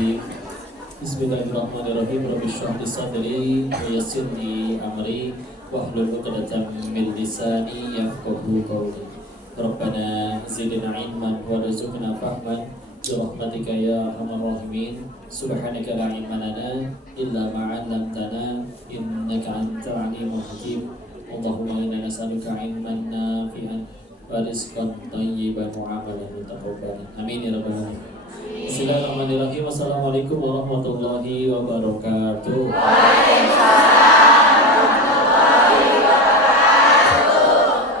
الرجيم بسم الله الرحمن الرحيم رب اشرح لي صدري ويسر لي أمري واحلل عقدة من لساني يفقهوا قولي ربنا زدنا علما وارزقنا فهما برحمتك يا أرحم الراحمين سبحانك لا علم لنا إلا ما علمتنا إنك أنت العليم الحكيم اللهم إنا نسألك علما نافعا ورزقا طيبا وعملا متقبلا آمين يا رب العالمين. Bismillahirrahmanirrahim. Assalamualaikum warahmatullahi wabarakatuh.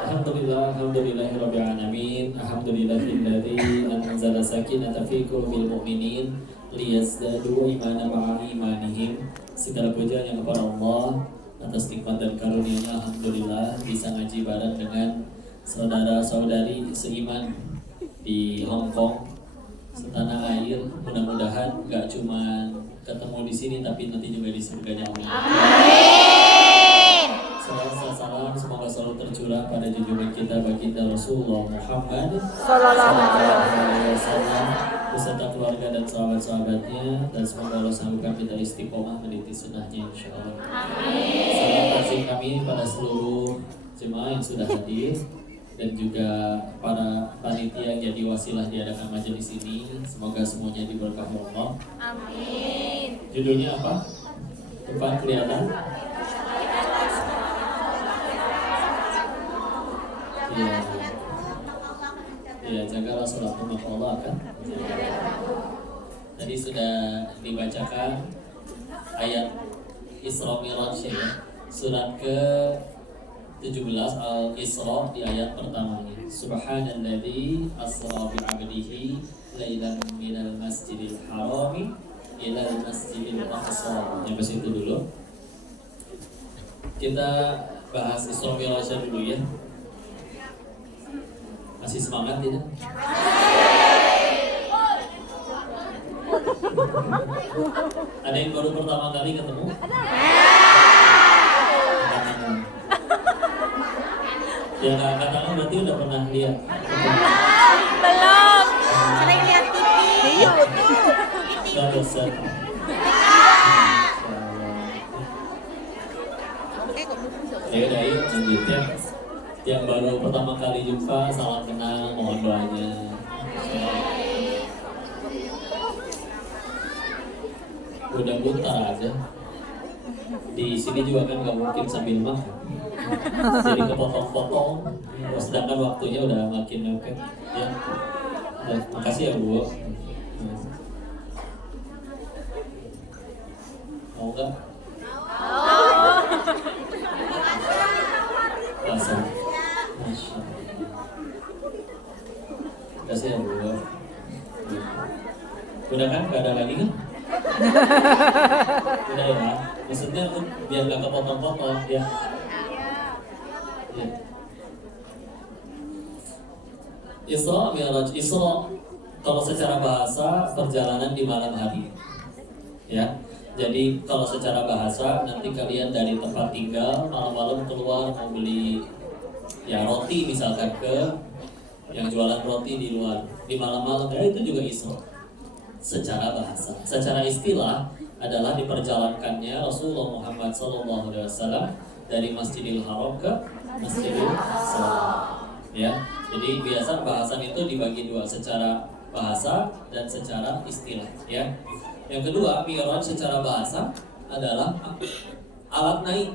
Alhamdulillahirabbil alamin. Alhamdulillahilladzi anzala sakinata fi qulubil mu'minin liyazdadu imanan ma'a imanihim. Segala puja yang kepada Allah atas nikmat dan karunia-Nya. Alhamdulillah bisa ngaji bareng dengan saudara-saudari seiman di Hong Kong, setanah air. Mudah-mudahan gak cuma ketemu di sini tapi nanti juga di surganya Allah. Amin. Salam semoga selalu tercurah pada junjungan kita baginda Rasulullah Muhammad sallallahu alaihi wasallam beserta keluarga dan sahabat-sahabatnya, dan semoga Allah sanggup kita istiqomah meniti sunnahnya insyaallah. Amin. Salam kasih kami pada seluruh jemaah yang sudah hadir dan juga para panitia yang jadi wasilah diadakan majelis ini. Semoga semuanya diberkahi Allah. Amin. Judulnya apa? Depan kelihatan? Iya. Iya, jagalah sholatmu maka Allah akan. Tadi sudah dibacakan ayat Isra Mi'raj ya. Surat ke 17 Al-Isra di ayat pertamanya. Subhanalladzi asra bi 'abdihi lailan minal masjidil harami ilal masjidil aqsa. Sampai situ dulu. Kita bahas Isra Mi'raj dulu ya. Masih semangat tidak? Ada yang baru pertama kali ketemu? Ya kata tangan berarti udah pernah lihat? Belum. Sering lihat TV. Di YouTube. Gak bosan. Ya udah yuk lanjut ya. Yang baru pertama kali jumpa salam kenal, mohon doanya. Udah bentar aja. Di sini juga kan gak mungkin sambil makan. Jadi kepotong-potong, sedangkan waktunya udah makin mepet ya. Nah, makasih ya Bu. Mau nggak? Rasa. Masya Allah. Makasih ya Bu. Udah kan? Gak ada lagi kan? Udah ya. Maksudnya biar gak kepotong-potong ya. Isra Mi'raj. Isra kalau secara bahasa perjalanan di malam hari ya. Jadi kalau secara bahasa nanti kalian dari tempat tinggal malam-malam keluar mau beli ya roti misalkan ke yang jualan roti di luar di malam-malam ya, itu juga Isra secara bahasa. Secara istilah adalah diperjalankannya Rasulullah Muhammad SAW dari Masjidil Haram ke Masjidil Aqsa. Ya, jadi biasa bahasan itu dibagi dua, secara bahasa dan secara istilah. Ya, yang kedua Mi'raj secara bahasa adalah alat naik.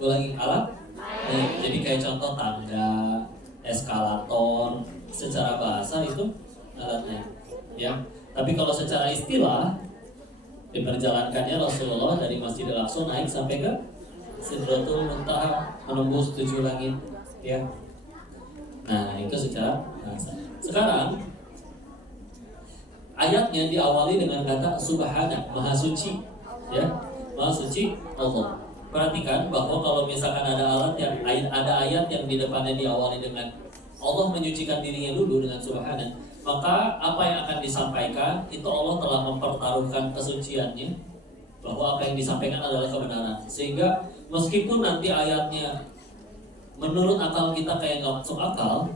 Ulangi, alat naik. Jadi kayak contoh tangga, eskalator. Secara bahasa itu alat naik. Ya, tapi kalau secara istilah diperjalankannya Rasulullah dari Masjidil Aqsa naik sampai ke Sidratul Muntaha, menembus 7 langit. Ya. Nah, itu secara bahasa. Sekarang ayatnya diawali dengan kata Subhana, Maha Suci, ya, Maha Suci Allah. Perhatikan bahwa kalau misalkan ada ayat yang di depannya diawali dengan Allah menyucikan dirinya dulu dengan Subhana, maka apa yang akan disampaikan itu Allah telah mempertaruhkan kesuciannya, bahwa apa yang disampaikan adalah kebenaran. Sehingga meskipun nanti ayatnya menurut akal kita kayak nggak masuk akal,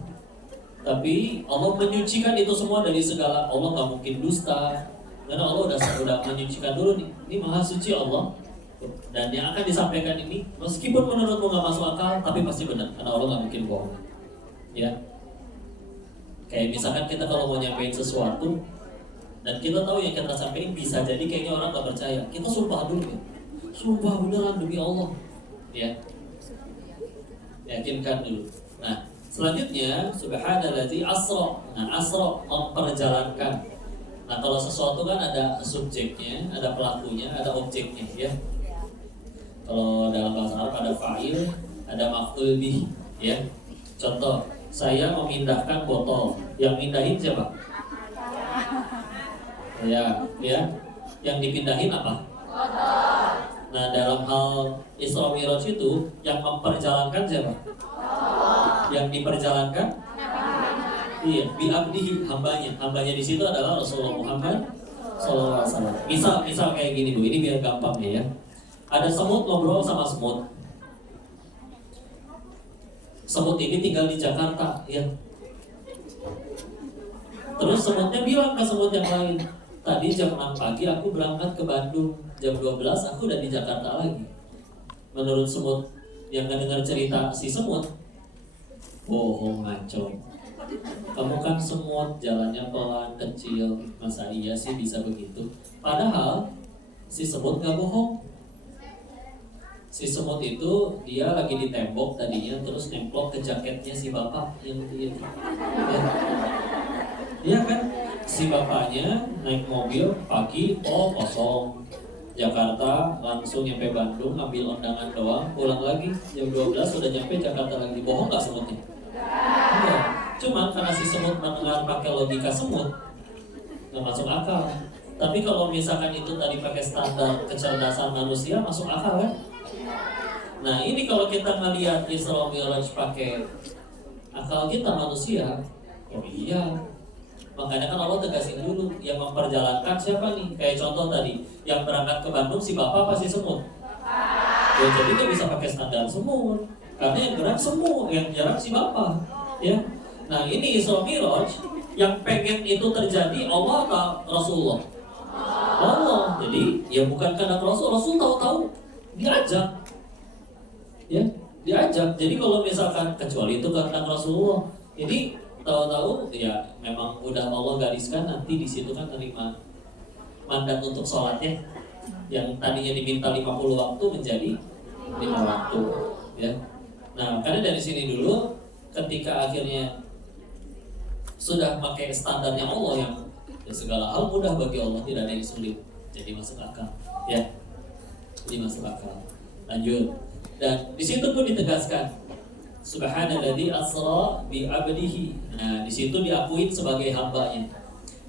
tapi Allah menyucikan itu semua dari segala. Allah nggak mungkin dusta, Karena Allah udah menyucikan dulu nih. Ini maha suci Allah. Dan yang akan disampaikan ini, meskipun menurutmu nggak masuk akal, tapi pasti benar. Karena Allah nggak mungkin bohong. Ya. Kayak misalkan kita kalau mau nyampein sesuatu, dan kita tahu yang kita sampaikan bisa jadi kayaknya orang nggak percaya. Kita sumpah dulu ya. Sumpah beneran demi Allah. Ya. Yakinkan dulu. Nah, selanjutnya subhanallazi asra. Nah, asra memperjalankan. Nah, kalau sesuatu kan ada subjeknya, ada pelakunya, ada objeknya, ya. Kalau dalam bahasa Arab ada fa'il, ada maf'ul bih, ya. Contoh, saya memindahkan botol. Yang mindahin siapa? Ya. Yang dipindahin apa? Nah, dalam hal Isra Mi'raj itu yang memperjalankan siapa? Yang diperjalankan? Iya, bi'abdihi, hambanya. Hambanya di situ adalah Rasulullah Muhammad SAW. Misal kayak gini Bu, ini biar gampang ya. Ada semut ngobrol sama semut. Semut ini tinggal di Jakarta, ya. Terus semutnya bilang ke semut yang lain, tadi jam 6 pagi aku berangkat ke Bandung, jam 12 aku udah di Jakarta lagi. Menurut semut yang ngedengar cerita si semut, bohong ngaco. Kamu kan semut, jalannya pelan, kecil, masa iya sih bisa begitu? Padahal si semut gak bohong. Si semut itu dia lagi di tembok tadinya, terus nemplok ke jaketnya si bapak yang itu. Ya. Iya kan? Si bapaknya naik mobil pagi, kosong. Jakarta, langsung nyampe Bandung, ambil undangan doang, pulang lagi jam 12 sudah nyampe Jakarta lagi. Bohong gak semutnya? Iya. Cuma karena si semut mendengar pakai logika semut, nggak masuk akal. Tapi kalau misalkan itu tadi pakai standar kecerdasan manusia, masuk akal kan? Nah ini kalau kita ngelihat Isra Mi'raj pakai akal kita manusia, oh iya. Makanya kan Allah tegasin dulu, yang memperjalankan siapa nih? Kayak contoh tadi, yang berangkat ke Bandung si bapak apa si semut? Ya jadi itu bisa pakai standar semut, karena yang gerak semut, yang jarak si bapak, ya. Nah ini Isra Mi'raj yang pengen itu terjadi Allah atau Rasulullah? Allah. Jadi ya bukan karena Rasul tahu-tahu diajak, ya diajak. Jadi kalau misalkan kecuali itu karena Rasulullah, ini tahu-tahu ya memang udah Allah gariskan nanti di situ kan terima mandat untuk sholatnya yang tadinya diminta 50 waktu menjadi 5 waktu, ya. Nah karena dari sini dulu ketika akhirnya sudah pakai standarnya Allah yang ya segala hal mudah bagi Allah, tidak ada yang sulit, jadi masuk akal, ya. Jadi masuk akal. Lanjut. Dan di situ pun ditegaskan Subhanalladzi asra bi 'abdihi. Nah, di situ diakuin sebagai hambanya.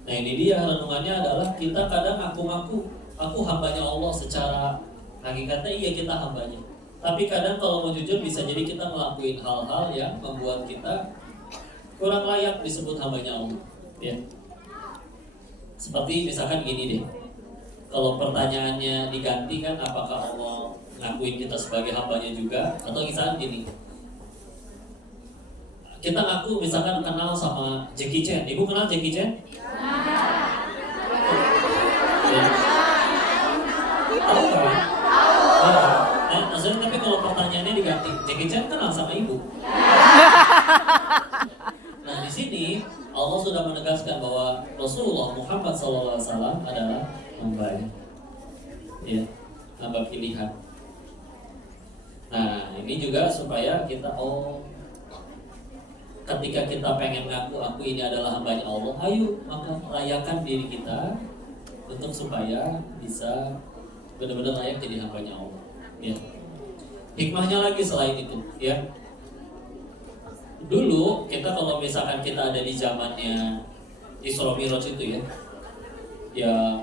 Nah, ini dia renungannya adalah kita kadang ngaku-ngaku aku hambanya Allah, secara hakikatnya iya kita hambanya. Tapi kadang kalau mau jujur bisa jadi kita ngelakuin hal-hal yang membuat kita kurang layak disebut hambanya Allah, ya. Seperti misalkan gini deh. Kalau pertanyaannya diganti kan apakah Allah ngakuin kita sebagai hambanya juga, atau misalkan gini. Kita ngaku misalkan kenal sama Jackie Chan. Ibu kenal Jackie Chan? Ya. Tahu kan? Nah, maksudnya tapi kalau pertanyaannya diganti, Jackie Chan kenal sama ibu? Nah di sini Allah sudah menegaskan bahwa Rasulullah Muhammad SAW adalah hambanya, ya, hamba pilihan. Nah ini juga supaya kita ketika kita pengen ngaku aku ini adalah hambanya Allah, ayo maka layakan diri kita untuk supaya bisa benar-benar layak jadi hambanya Allah, ya. Hikmahnya lagi selain itu, ya. Dulu kita kalau misalkan kita ada di zamannya Isra Mi'raj itu, ya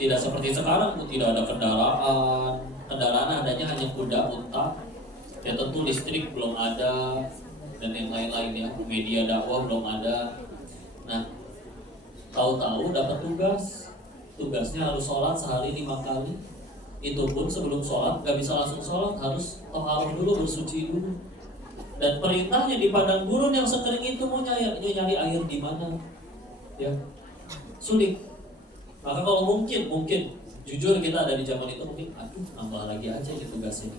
tidak seperti sekarang, tidak ada kendaraan adanya hanya kuda, unta, ya tentu listrik belum ada dan yang lain-lain, ya, media dakwah belum ada. Nah, tahu-tahu dapat tugasnya harus sholat sehari 5 kali. Itu pun sebelum sholat gak bisa langsung sholat, harus taharah dulu, bersuci dulu. Dan perintahnya di padang gurun yang sekering itu mau nyari air di mana, ya, sulit. Maka kalau mungkin jujur kita ada di zaman itu mungkin, aduh nambah lagi aja nih tugasnya,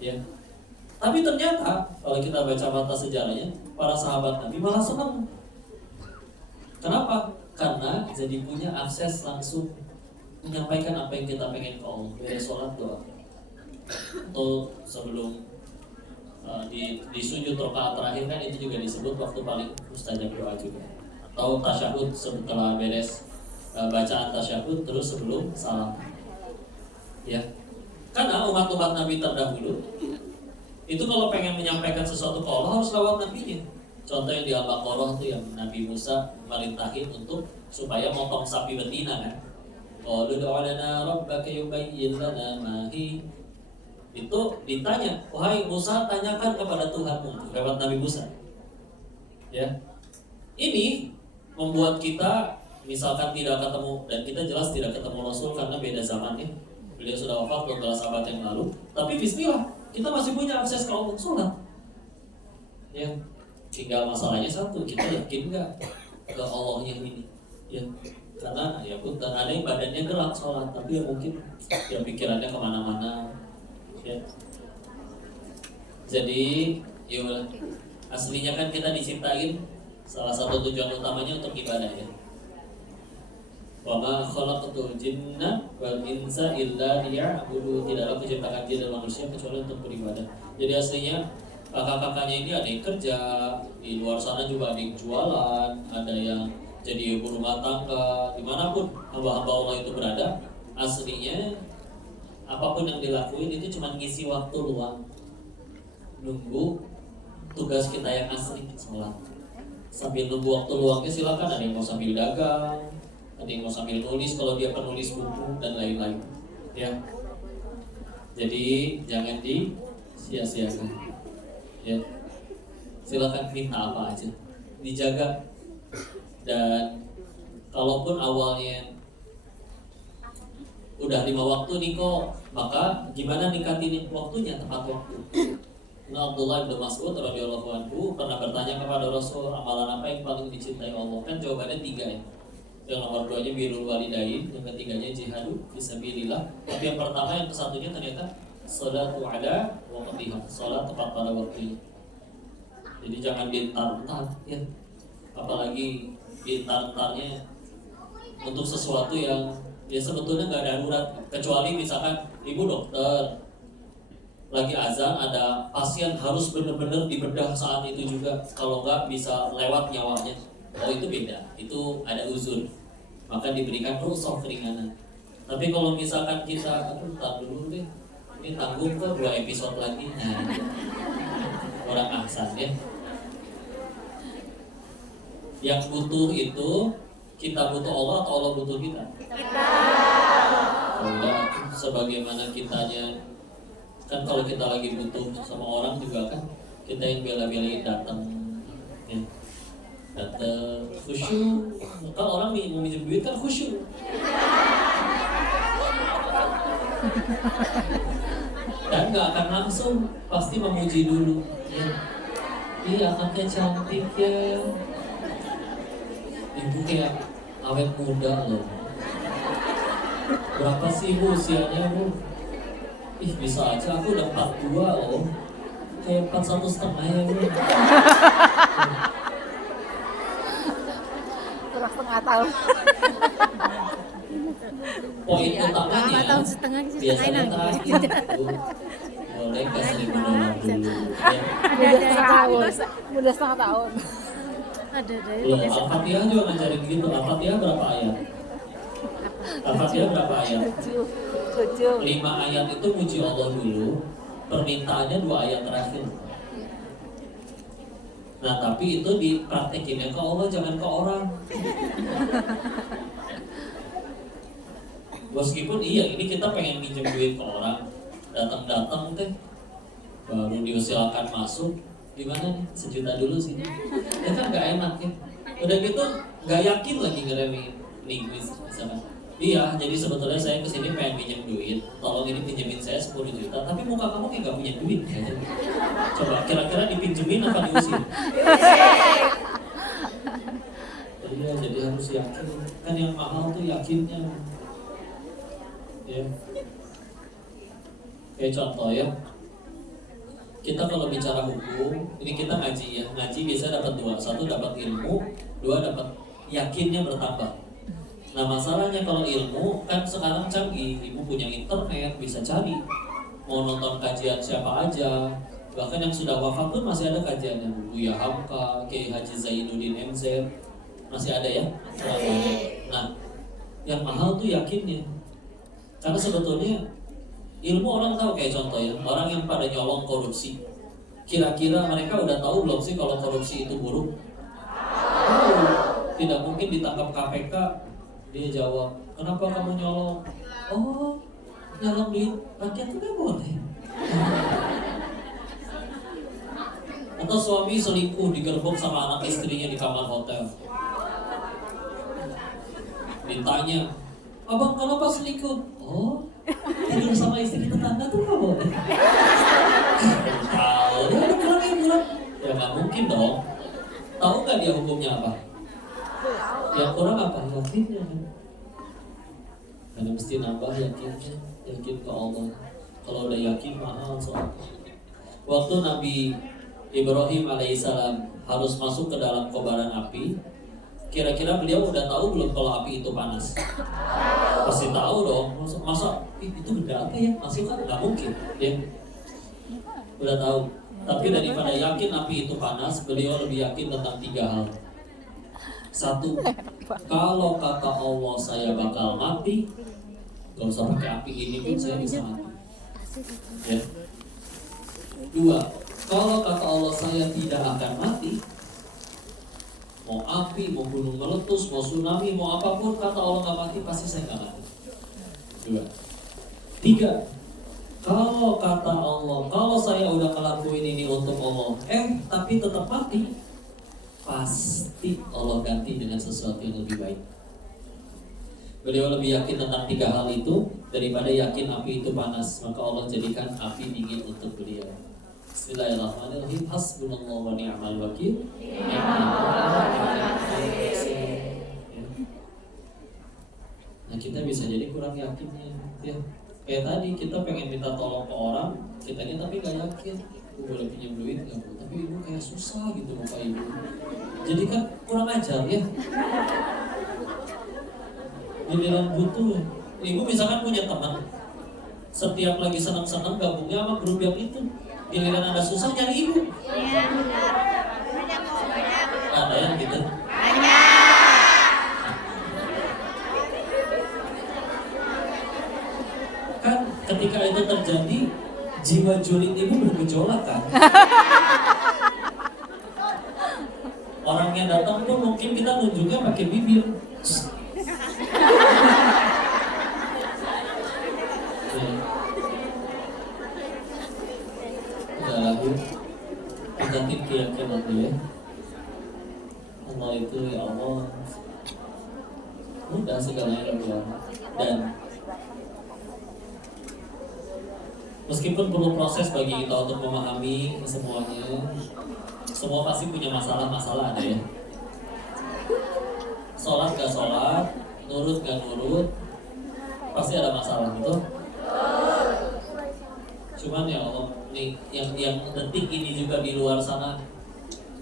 ya. Tapi ternyata kalau kita baca mata sejarahnya, para sahabat Nabi malah senang. Kenapa? Karena jadi punya akses langsung menyampaikan apa yang kita pengen ke Allah. Beres sholat doa, atau sebelum di sujud rakaat terakhir kan itu juga disebut waktu paling mustajab doa juga. Atau tasyahud setelah beres bacaan tasyahud terus sebelum salam. Ya. Karena umat-umat Nabi terdahulu itu kalau pengen menyampaikan sesuatu ke Allah harus lewat nabinya. Contoh yang di Al-Baqarah itu yang Nabi Musa merintahin untuk supaya motong sapi betina kan. Qalu ud'u lana rabbaka yubayyin lana ma hi. Itu ditanya, wahai Musa, tanyakan kepada Tuhanmu, lewat Nabi Musa. Ya, ini membuat kita misalkan tidak ketemu, dan kita jelas tidak ketemu Rasul karena beda zamannya. Beliau sudah wafat beberapa abad yang lalu. Tapi bismillah, kita masih punya akses ke Allah, sholat. Ya, tinggal masalahnya satu, kita yakin nggak ke Allah yang ini? Ya, karena ya dan ada yang badannya gerak sholat, tapi ya mungkin ya pikirannya kemana-mana. Ya. Jadi, yuk, aslinya kan kita diciptain salah satu tujuan utamanya untuk ibadah ya. Wa ma khalaqatul jinna wal insa illa liya'budu. Tidaklah kuciptakan jin dan manusia kecuali untuk beribadah. Jadi aslinya kakak-kakaknya ini ada yang kerja, di luar sana juga ada yang jualan, ada yang jadi ibu rumah tangga, dimanapun hamba-hamba Allah itu berada, aslinya apapun yang dilakuin itu cuma ngisi waktu luang, nunggu tugas kita yang asli, sholat. Sambil nunggu waktu luangnya silakan, ada yang mau sambil dagang, ada yang mau sambil nulis kalau dia penulis buku dan lain-lain. Ya, jadi jangan disia-siakan. Ya, silakan minta apa aja, dijaga. Dan kalaupun awalnya udah 5 waktu nih kok, maka gimana nikatin waktunya tepat waktu. Nah, Abdullah bin Mas'ud radhiyallahu anhu pernah bertanya kepada Rasul, amalan apa yang paling dicintai Allah? Kan jawabannya 3 ya. Yang nomor 2-nya birrul walidain, yang ketiganya jihadu fisabilillah. Tapi yang pertama, yang kesatunya ternyata sholatu ala waqtiha, sholat tepat pada waktunya. Jadi jangan dientar-entar ya. Apalagi dientar-entarnya untuk sesuatu yang ya sebetulnya nggak darurat, kecuali misalkan ibu dokter lagi azan, ada pasien harus benar-benar dibedah saat itu juga, kalau nggak bisa lewat nyawanya. Oh itu beda, itu ada uzur, maka diberikan rukhsah keringanan. Tapi kalau misalkan kita, tar dulu deh, ini tanggung kok 2 episode lagi, nah orang ahsan ya. Yang butuh itu kita butuh Allah atau Allah butuh kita? Kita. Sebagaimana kitanya, kan kalau kita lagi butuh sama orang juga kan kita yang bela-belain datang, ya. Datang khusyuk. Kan orang mau minjem duit kan khusyuk. Dan nggak akan langsung, pasti memuji dulu. Ya. Iya, kakaknya cantik ya. Ibu kayak awet muda loh. Berapa sih ibu usianya bu? Ih bisa aja, aku udah 42 loh. Kayak 41,5 ya bu. Kurang setengah tahun. Poin utamanya tahun setengah sih, biasanya setengah terakhir bu. Boleh kasih $1.000 dulu ya. Udah setengah tahun. Ada. Loh, Al-Fatihah juga ngajarin gitu. Al-Fatihah berapa ayat? Al-Fatihah berapa ayat? 7. 5 ayat itu muji Allah dulu, permintaannya 2 ayat terakhir. Nah tapi itu dipraktekinnya ke Allah, jangan ke orang. Meskipun iya ini kita pengen minjem duit ke orang, datang teh baru diusilakan masuk, gimana nih, 1 juta dulu sih, ya kan nggak enak ya. Udah gitu nggak yakin lagi ngeremehin linguis misalkan. Iya, jadi sebetulnya saya kesini pengen pinjam duit, tolong ini pinjemin saya 10 juta, tapi muka kamu kayak nggak punya duit ya. Coba kira-kira dipinjemin apa diusir? Iya, jadi harus yakin. Kan yang mahal tuh yakinnya. Ya. Kayak contoh ya. Kita kalau bicara hukum, ini kita ngaji ya. Ngaji biasanya dapat dua. Satu dapat ilmu, dua dapat yakinnya bertambah. Nah masalahnya kalau ilmu kan sekarang canggih, ibu punya internet bisa cari mau nonton kajian siapa aja, bahkan yang sudah wafat pun masih ada kajiannya. Buya Hamka, Kiai Haji Zainuddin MZ masih ada ya. Nah yang mahal tuh yakinnya, karena sebetulnya ilmu orang tahu. Kayak contoh ya, orang yang pada nyolong korupsi, kira-kira mereka udah tahu belum sih kalau korupsi itu buruk? Tidak mungkin ditangkap KPK. Dia jawab, kenapa kamu nyolong? Oh, nyolong duit rakyat itu nggak boleh. Atau suami selingkuh digerbek sama anak istrinya di kamar hotel. Ditanya, abang kenapa selingkuh? Oh, tidur sama istri tetangga tuh nggak boleh. Tahu, dia bilang, ya nggak mungkin dong. Tahu nggak dia hukumnya apa? Yang kurang apa? Yakinnya kan. Karena mesti nambah yakinnya, yakin ke Allah. Kalau udah yakin mahal soalnya. Waktu Nabi Ibrahim alaihissalam harus masuk ke dalam kobaran api, kira-kira beliau udah tahu belum kalau api itu panas? Pasti tahu dong. Masa itu benda apa ya? Masuk kan? Nggak mungkin ya. Udah tahu. Tapi daripada yakin api itu panas, beliau lebih yakin tentang 3 hal. Satu, kalau kata Allah saya bakal mati, gak usah pakai api ini pun saya bisa mati. Ya. 2, kalau kata Allah saya tidak akan mati, mau api, mau gunung meletus, mau tsunami, mau apapun, kata Allah gak mati, pasti saya gak mati. 2, 3, kalau kata Allah, kalau saya udah ngelakuin ini untuk Allah, tapi tetap mati, pasti Allah ganti dengan sesuatu yang lebih baik. Beliau lebih yakin tentang 3 hal itu daripada yakin api itu panas, maka Allah jadikan api dingin untuk beliau. Bismillahirrahmanirrahim. Hasbunallahu wa ni'mal wakil. Nah kita bisa jadi kurang yakinnya ya. Kayak tadi kita pengen minta tolong ke orang, kitanya tapi gak yakin. Aku boleh pinjam duit gak Bu? Tapi ibu kayak susah gitu muka ibu. Jadi kan kurang ajar ya. Giliran butuh. Ibu misalkan punya teman, setiap lagi senang-senang gabungnya sama grup yang itu. Giliran ada susah nyari ibu. Iya benar. Banyak kok, banyak. Ada yang gitu. Banyak. Kan ketika itu terjadi, jiwa julid ibu bergejolak kan. Orang yang datang pun mungkin kita nunjuknya pakai bibir. Udah lalu tingkatin keyakinan dulu ya. Allah itu ya Allah mudah segalanya Allah. Dan meskipun perlu proses bagi kita untuk memahami semuanya, semua pasti punya masalah-masalah ada ya. Sholat gak sholat, nurut gak nurut, pasti ada masalah, betul? Cuman ya Allah, nih yang detik ini juga di luar sana,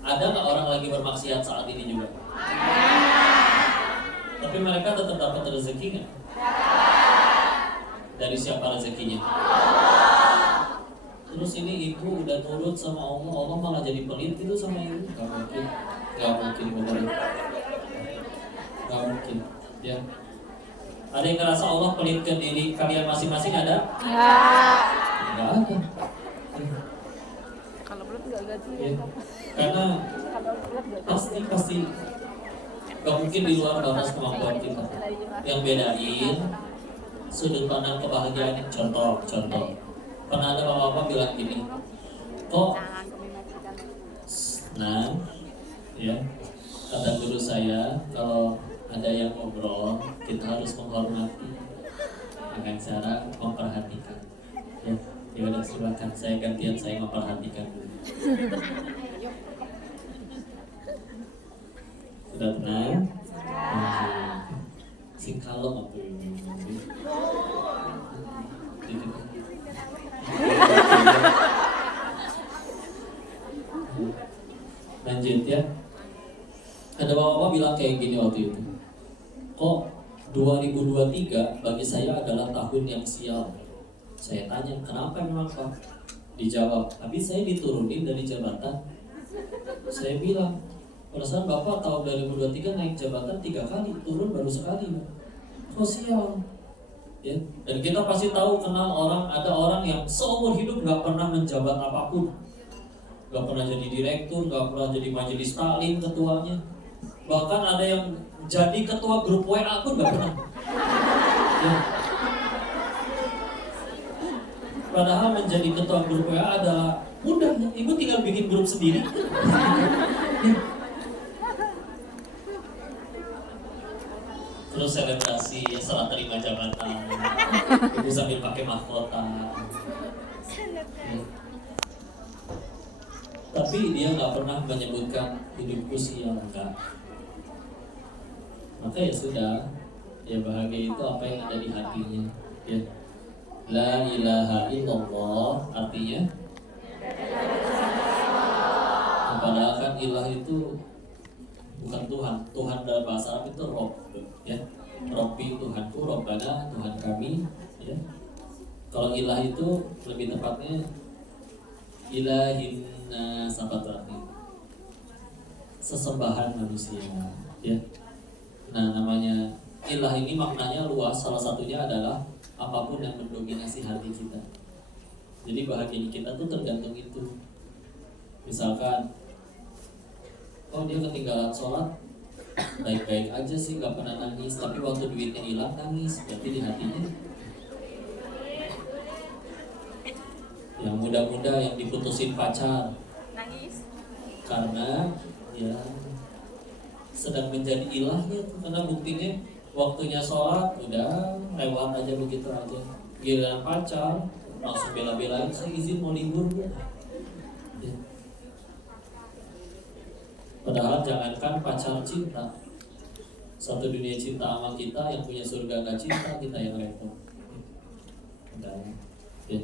ada nggak orang lagi bermaksiat saat ini juga? Tapi mereka tetap dapat rezeki nggak? Dari siapa rezekinya? Terus ini ibu udah nurut sama Allah, Allah malah jadi pelit gitu sama ibu? Gak mungkin, gak mungkin betul. Gak mungkin, ya. Ada yang ngerasa Allah pelit ke diri kalian masing-masing ada? Nggak ada. Kalau belum nggak gaji Ya. Karena pasti gak mungkin di luar batas kemampuan kita. Yang bedain sudut pandang kebahagiaan. Contoh. Pernah ada bapak-bapak bilang gini, kok nah, ya kata guru saya kalau ada yang ngobrol kita harus menghormati dengan cara memperhatikan. Ya udah silakan saya gantian saya memperhatikan dulu. Sudah tenang? sing kalem apa ini. Lanjut ya. Ada bapak-bapak bilang kayak gini waktu itu. Kok 2023 bagi saya adalah tahun yang sial. Saya tanya, kenapa memang Pak? Dijawab, habis saya diturunin dari jabatan. Saya bilang, perasaan Bapak tahun 2023 naik jabatan 3 kali, turun baru sekali. Kok sial? Ya, dan kita pasti tahu kenal orang, ada orang yang seumur hidup gak pernah menjabat apapun. Gak pernah jadi direktur, gak pernah jadi majelis taklim ketuanya. Bahkan ada yang jadi ketua grup WA pun gak pernah. Ya. Padahal menjadi ketua grup WA adalah mudah, ibu tinggal bikin grup sendiri. Ya. Terus selebrasi ya, setelah terima jabatan, ibu sambil pakai mahkota. Ya. Tapi dia nggak pernah menyebutkan hidupku sial, enggak. Maka ya sudah, ya bahagia itu apa yang ada di hatinya. Ya. La ilaha illallah artinya padahal kan ilah itu bukan Tuhan. Tuhan dalam bahasa Arab itu Rob, ya. Robbi Tuhanku, Robbana Tuhan kami, ya. Kalau ilah itu lebih tepatnya ilahinna sabatati, sesembahan manusia, ya. Nah, namanya ilah ini maknanya luas. Salah satunya adalah apapun yang mendominasi hati kita. Jadi bahagia kita tuh tergantung itu. Misalkan, oh dia ketinggalan sholat, baik-baik aja sih, gak pernah nangis. Tapi waktu duitnya hilang nangis, berarti di hatinya. Yang muda-muda yang diputusin pacar, nangis karena ya sedang menjadi ilahnya tuh. Karena buktinya waktunya sholat udah lewat aja begitu aja. Giliran pacar langsung bela-belain, saya izin mau libur ya. Padahal jangankan pacar cinta, satu dunia cinta sama kita, yang punya surga gak cinta, kita yang repot. Dan, ya.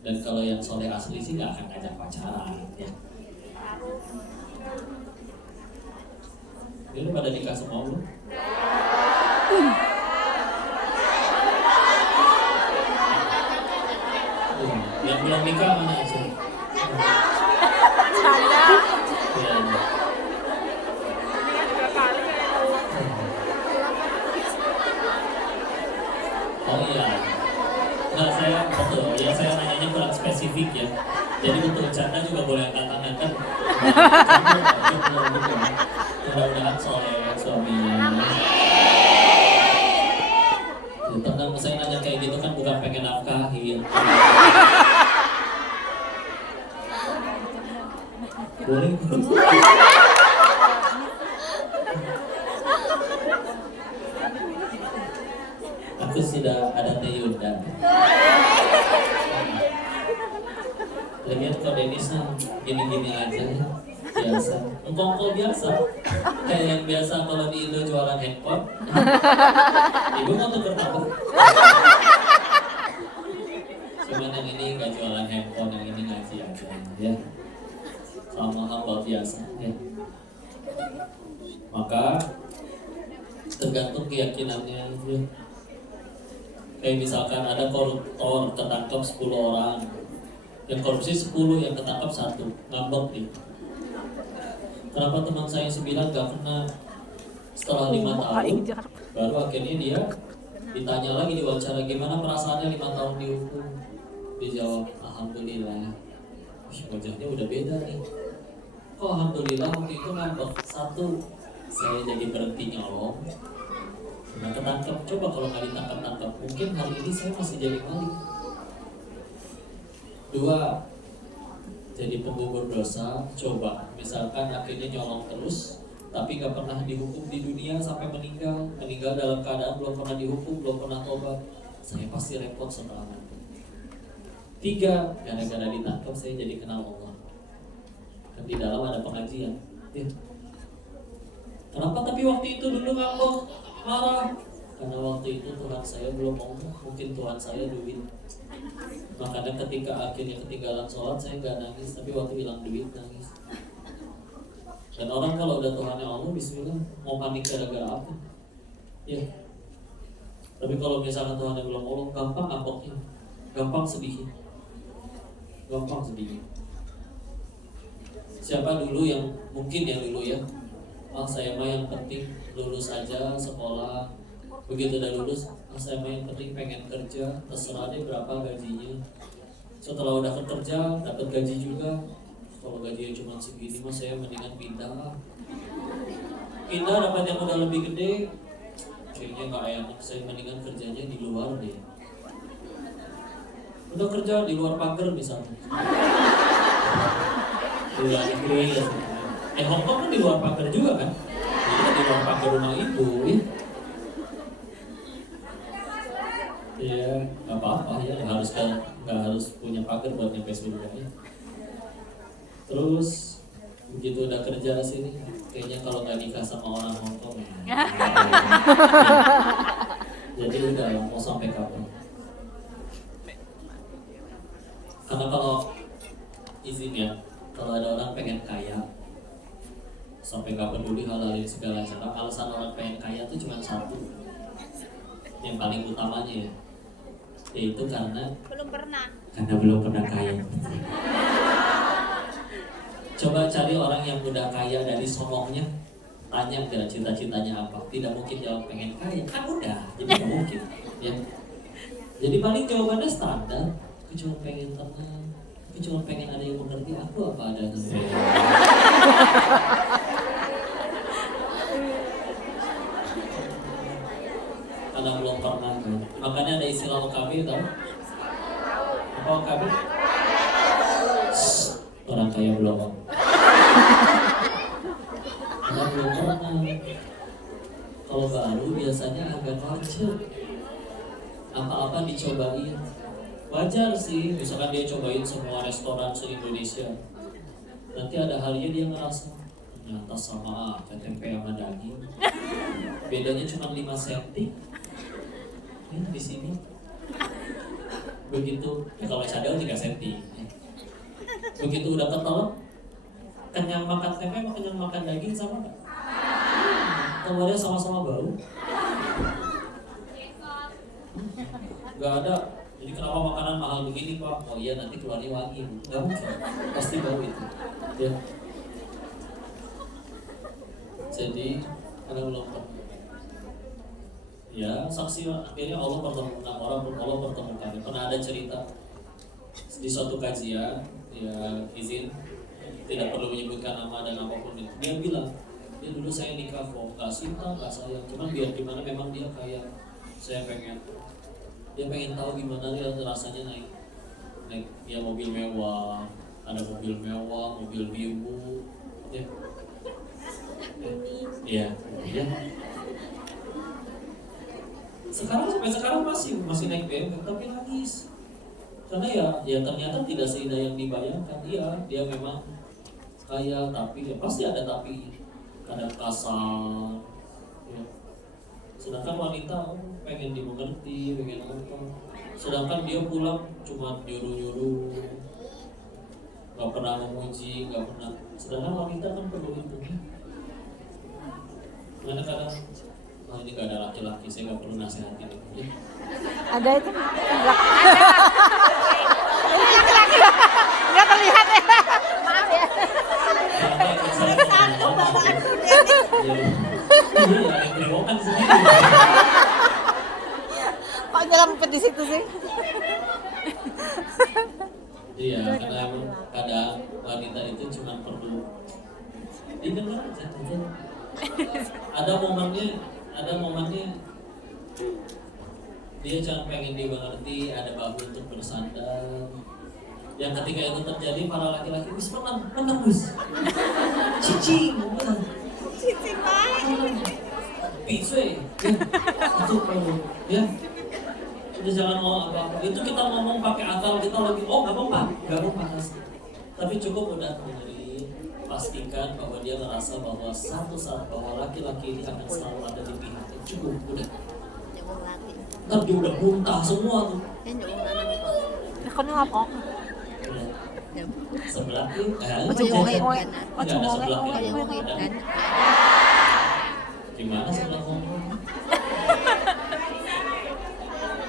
Dan kalau yang soleh asli sih gak akan ngajak pacaran ya. Ini pada nikah semua belum? Yang belum nikah mana aja? Canda. Ya. Oh iya. Nah saya betul. Ya saya nanyanya kurang spesifik ya. Jadi betul canda juga boleh angkat tangan kan? Mudah-mudahan soleh suaminya. Ya, tenang, saya nanya kayak gitu kan bukan pengen nafkahin. Boleh. Aku sudah ada Teh Yunda. Lihat kok Denisa gini-gini aja biasa. Engkong biasa. Kayak yang biasa kalau di Indo jualan handphone. Ibu mau tuker tahu. Cuman yang ini nggak jualan handphone, yang ini ngaji aja, ya. Sama hamba biasa, ya. Maka tergantung keyakinannya, ya. Kayak misalkan ada koruptor ketangkap 10 orang, yang korupsi 10, yang ketangkap 1, ngambek nih. Kenapa teman saya 9 gak kena? Setelah 5 tahun, baru akhirnya dia ditanya lagi, diwawancara, gimana perasaannya 5 tahun dihukum? Dijawab, alhamdulillah. Wajahnya udah beda nih. Kok alhamdulillah waktu itu ngambek? 1, saya jadi berhenti nyolong. Nah, ketangkep. Coba kalau nggak ditangkap-tangkap, mungkin hari ini saya masih jadi maling. 2, jadi penggugur dosa. Coba misalkan akhirnya nyolong terus, tapi nggak pernah dihukum di dunia sampai meninggal dalam keadaan belum pernah dihukum, belum pernah tobat, saya pasti repot setelah mati. 3, gara-gara ditangkap saya jadi kenal Allah. Kan di dalam ada pengajian, ya. Kenapa tapi waktu itu dulu ngambek, marah? Karena waktu itu Tuhan saya belum mau, mungkin Tuhan saya duit. Makanya ketika akhirnya ketinggalan sholat saya nggak nangis, tapi waktu hilang duit nangis. Dan orang kalau udah Tuhannya Allah, bismillah, mau panik gara-gara apa? Ya. Tapi kalau misalkan Tuhannya belum Allah, gampang ngambeknya, gampang sedihnya, gampang sedihnya. Siapa dulu yang mungkin ya dulu ya, saya mah yang penting lulus aja sekolah, begitu udah lulus, saya mah yang penting pengen kerja, terserah deh berapa gajinya. Setelah udah kerja, dapat gaji juga. Kalau gajinya cuma segini mah saya mendingan pindah. Pindah dapat yang udah lebih gede, kayaknya nggak enak. Saya mendingan kerjanya di luar deh. Udah kerja di luar pagar misalnya. Di luar negeri ya. Hongkong kan di luar pagar juga kan? Iya di luar pagar rumah ibu. Iya, nggak apa-apa ya. Nggak harus punya pagar buat nyampe surga ya. Terus begitu udah kerja sini, kayaknya kalau nggak nikah sama orang Hongkong ya. Jadi udah mau sampai kapan? Karena kalau izin ya, kalau ada orang pengen kaya, sampai nggak peduli halalin segala cara. Alasan orang pengen kaya itu cuma satu, yang paling utamanya ya, yaitu karena belum pernah kaya. Coba cari orang yang udah kaya dari sombongnya, tanya kira cita-citanya apa. Tidak mungkin jawab pengen kaya, kan udah, jadi nggak mungkin ya. Jadi paling jawabannya standar, aku cuma pengen tenang, aku cuma pengen ada yang mengerti aku apa adanya. Karena belum pernah kan. Makanya ada istilah OKB, tau? Apa OKB? Orang kaya belum. Karena belum pernah. Kalau baru biasanya agak wajar. Apa-apa dicobain. Wajar sih, misalkan dia cobain semua restoran se-Indonesia. Nanti ada halnya dia ngerasa ternyata sama aja tempe sama daging. Bedanya cuma 5 cm. Ini di sini. Begitu, ya kalau cadel 3 cm. Begitu udah ketelap, kenyang makan tempe sama kenyang makan daging sama nggak? Telurnya sama-sama bau. Nggak ada. Jadi kenapa makanan mahal begini Pak? Oh iya nanti keluarnya wangi. Nggak mungkin, pasti bau itu. Ya. Jadi ada belum pernah. Ya saksi akhirnya Allah pertemukan orang pun Allah pertemukan. Pernah ada cerita di suatu kajian, ya izin tidak perlu menyebutkan nama dan apapun itu. Dia bilang, dia dulu saya nikah kok, nggak cinta, nggak sayang, cuman biar gimana memang dia kaya. Saya pengen, dia pengen tahu gimana dia rasanya naik ya mobil mewah, ada mobil mewah, mobil biru, ya, ya. Sekarang sampai sekarang masih naik BMW tapi nangis. Karena ya ternyata tidak seindah yang dibayangkan. Dia memang kaya tapi ya pasti ada tapi, kadang kasar ya. Sedangkan wanita pengen dimengerti, pengen apa. Sedangkan dia pulang cuma nyuruh-nyuruh, gak pernah memuji, gak pernah. Sedangkan wanita kan perlu itu. Kadang-kadang ini gak ada laki-laki, saya gak perlu nasihatin ya. Ada itu nggak terlihat ya. Maaf ya. Kok jangan ngumpet di situ sih? Iya, karena kadang wanita itu cuma perlu didengar aja. Ada momennya dia cuma pengen dimengerti, ada bahu untuk bersandar. Yang ketika itu terjadi, para laki-laki wis menang wis. Cicing bisa ya, itu perlu ya. Udah jangan ngomong apa-apa. Itu kita ngomong pakai akal kita lagi. Oh nggak apa-apa. Tapi cukup udah dengerin, pastikan bahwa dia merasa bahwa satu saat bahwa laki-laki ini akan selalu ada di pihaknya. Cukup udah. ntar dia udah muntah semua tuh. Yan yung una naman ko. Ako na nga po. Sebelah tuh, Mayungit ka na. nggak ada sebelah ya. Mayungit ka Ada. na. Gimana sebelah Hongkong?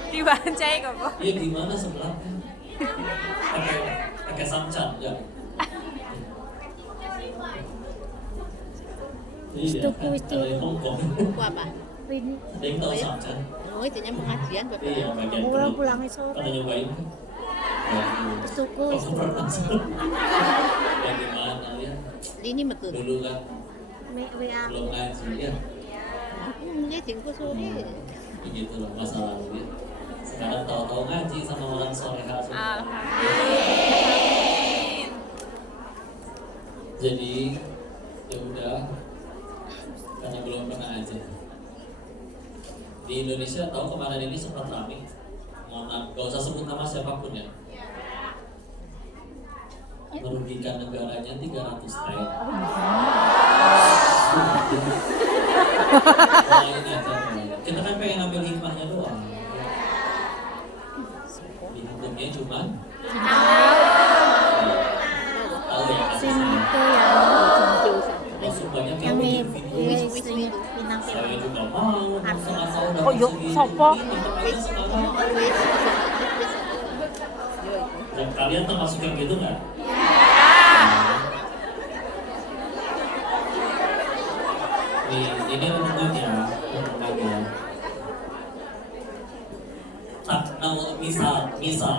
Dibancai kok. Iya gimana sebelahnya? Pakai pakai samcan enggak? Iya, ada yang Hongkong. Buku apa? Ada yang tahu samcan? Oh, itu nya pengajian Bapak. Iya, bagian Pulang perut. pulangnya sore. Pernah nyobain? Ya, Gustuko. oh, pernah. Ya gimana ya? Ini betul. Dulu kan WA. belum ngaji ya. Ngaji ko sore. Begitu loh masa lalu ya. Sekarang tahu-tahu ngaji sama orang soleha semua. Alhamdulillah. Jadi ya udah karena belum pernah aja. Di Indonesia tahu kemarin ini sempat ramai. Mohon gak usah sebut nama siapapun ya. Merugikan negaranya 300 triliun. Ini aja. Kita kan pengen ambil hikmahnya doang. Hikmahnya cuma tahu ya. Sim itu yang Langsung banyak yang yang di bikin video. istrinya Pinang Saya juga mau, masa nggak tahu Oh, yuk, sopo? Dan kalian termasuk yang gitu nggak? Nih, ini renungannya.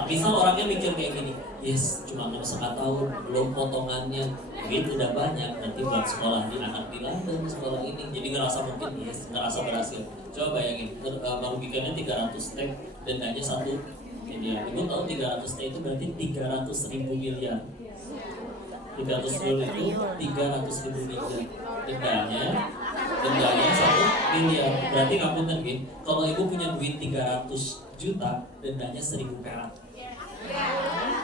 Misal orangnya mikir kayak gini, yes, cuma 6,5 tahun, belum potongannya, duit udah banyak, nanti buat sekolah di anak di London, sekolah ini, jadi ngerasa mungkin yes, ngerasa berhasil. Coba bayangin, merugikannya 300 T, dendanya 1 miliar. Ibu tahu 300 T itu berarti 300.000 miliar. 300 triliun itu 300.000 miliar. Dendanya 1 miliar. Berarti nggak punten gini. Kalau ibu punya duit 300 juta, dendanya 1.000 perak.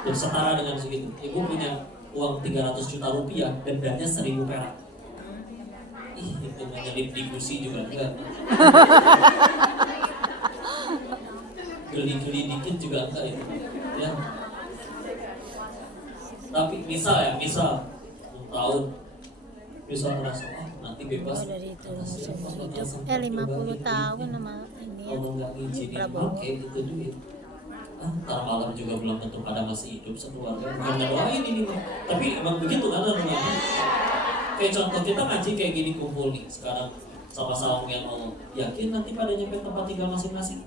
Terus setara dengan segitu. Ibu punya uang 300 juta rupiah, dendanya 1.000 perak. Ih, itu menyelip di kursi juga enggak. Geli-geli dikit juga enggak itu. Ya. Tapi misal tahun bisa ngerasa nanti bebas dari itu siapa nggak hidup. sempat 50 berbagi tahun duitnya. sama ini ya. Kalau nggak ngizinin Prabowo. pakai itu duit ntar malam juga belum tentu pada masih hidup sekeluarga bukan ngedoain ini mah tapi emang begitu kan namanya kayak contoh kita ngaji kayak gini kumpul nih sekarang sama saung yang Allah yakin nanti pada nyampe tempat tinggal masing-masing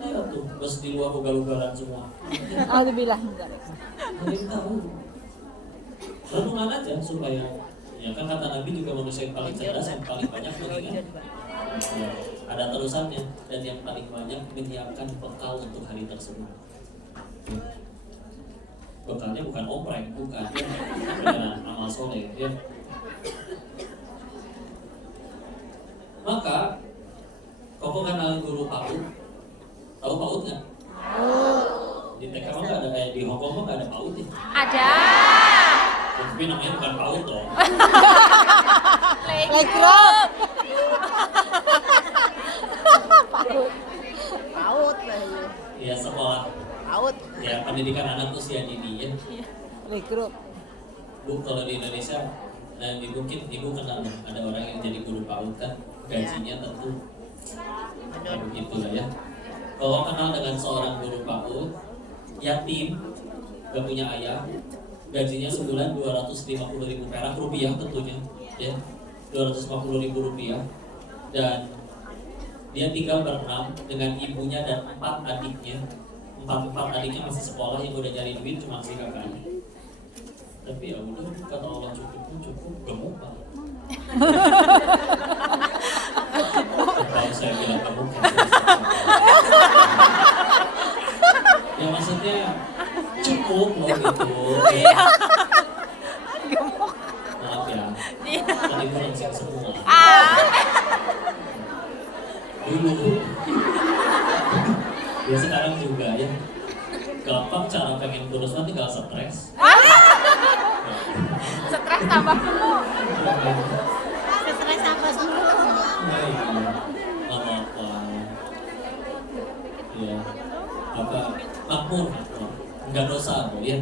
ya tuh bos di luar ugal-ugalan semua Alhamdulillah enggak. ada yang tahu renungan aja supaya ya kan kata Nabi juga manusia yang paling cerdas yang paling banyak mengingat ya, ada terusannya dan yang paling banyak menyiapkan bekal untuk hari tersebut bekalnya bukan oprek bukan ya, amal soleh ya. Maka Koko kenal guru PAUD tahu PAUD nggak? Di TK mah nggak ada di Hongkong mah nggak ada PAUD ya Ada. tapi namanya bukan PAUD dong Playgroup. Paut lah ya. ya sekolah Paut. ya pendidikan anak usia dini ya Playgroup. Bu kalau di Indonesia dan mungkin ibu kenal ada orang yang jadi guru PAUD kan gajinya tentu ya begitu lah ya kalau kenal dengan seorang guru PAUD yatim gak punya ayah gajinya sebulan 250.000 perak rupiah tentunya ya 250.000 rupiah dan dia tinggal berenam dengan ibunya dan 4 adiknya empat adiknya masih sekolah yang udah nyari duit cuma si kakaknya tapi ya udah kata Allah cukup pun cukup gemuk pak kalau saya bilang gemuk ya maksudnya cukup loh gitu maaf ya tadi gue langsung semua dulu ya sekarang juga ya gampang cara pengen kurus nanti gak stres Stres tambah gemuk. Stres apa dulu? Nggak apa-apa. Ya, apa makmur, nggak dosa kok ya.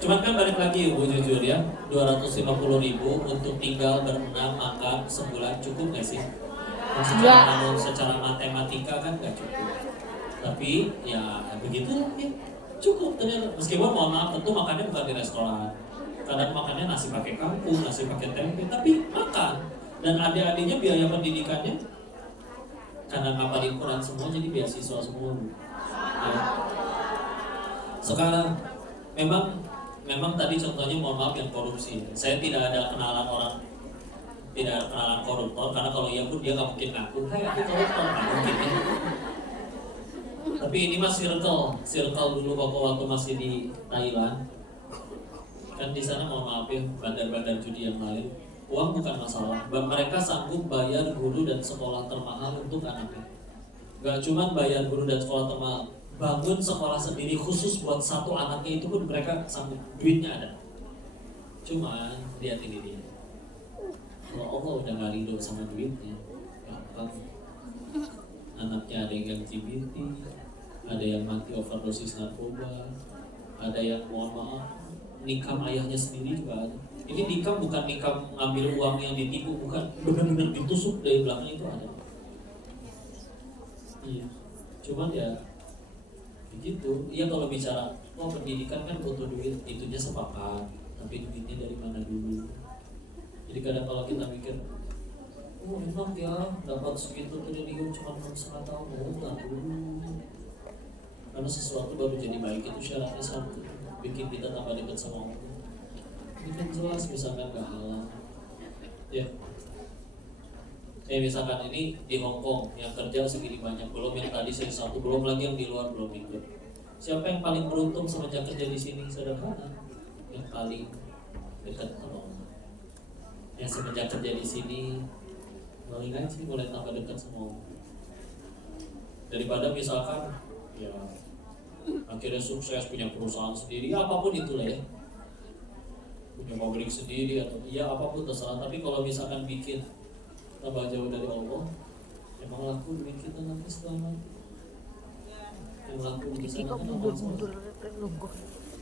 Cuman kan balik lagi Bu jujur ya, 250.000 untuk tinggal berenam makan sebulan cukup nggak sih? Secara matematika kan nggak cukup. Tapi ya begitu ya, cukup ternyata. Meskipun mohon maaf tentu makannya bukan di restoran. Kadang makannya nasi pakai kangkung, nasi pakai tempe, tapi makan. Dan adik-adiknya biaya pendidikannya karena ngapalin Quran semua jadi beasiswa semua. Ya. Sekarang memang tadi contohnya mohon maaf yang korupsi. Saya tidak ada kenalan koruptor karena kalau iya pun dia nggak mungkin ngaku, hai aku koruptor, nggak mungkin ya. Tapi ini mah circle dulu waktu masih di Thailand. Kan di sana mohon maaf ya, bandar-bandar judi yang lain, uang bukan masalah. Mereka sanggup bayar guru dan sekolah termahal untuk anaknya. Gak cuma bayar guru dan sekolah termahal, bangun sekolah sendiri khusus buat satu anaknya itu pun mereka sanggup, duitnya ada. Cuman lihat ini dia, kalau Allah udah gak ridho sama duitnya, gampang. Anaknya ada yang LGBT, ada yang mati overdosis narkoba, ada yang mohon maaf nikam ayahnya sendiri juga ada. Ini nikam bukan nikam ngambil uang yang ditipu, bukan, benar-benar ditusuk dari belakang itu ada. Iya, cuman ya begitu. Iya kalau bicara, pendidikan kan butuh duit, itunya sepakat. Tapi duitnya dari mana dulu? Jadi kadang kalau kita mikir, enak ya dapat segitu triliun cuma 6,5 tahun, enggak dulu. Karena sesuatu baru jadi baik itu syaratnya satu, bikin kita tambah dekat sama Allah. Ini kan jelas misalkan gak halal. Ya. Misalkan ini di Hong Kong yang kerja segini banyak, belum yang tadi saya satu, belum lagi yang di luar belum ikut. Siapa yang paling beruntung semenjak kerja di sini? Sederhana, yang paling dekat sama Allah. Yang semenjak kerja di sini mulai ngaji, mulai tambah dekat sama Allah. Daripada misalkan ya akhirnya sukses punya perusahaan sendiri, apapun itulah ya, punya pabrik sendiri atau ya apapun terserah. Tapi kalau misalkan bikin tambah jauh dari Allah, emang laku duit kita nanti setelah mati. Yang laku di sana kan Allah.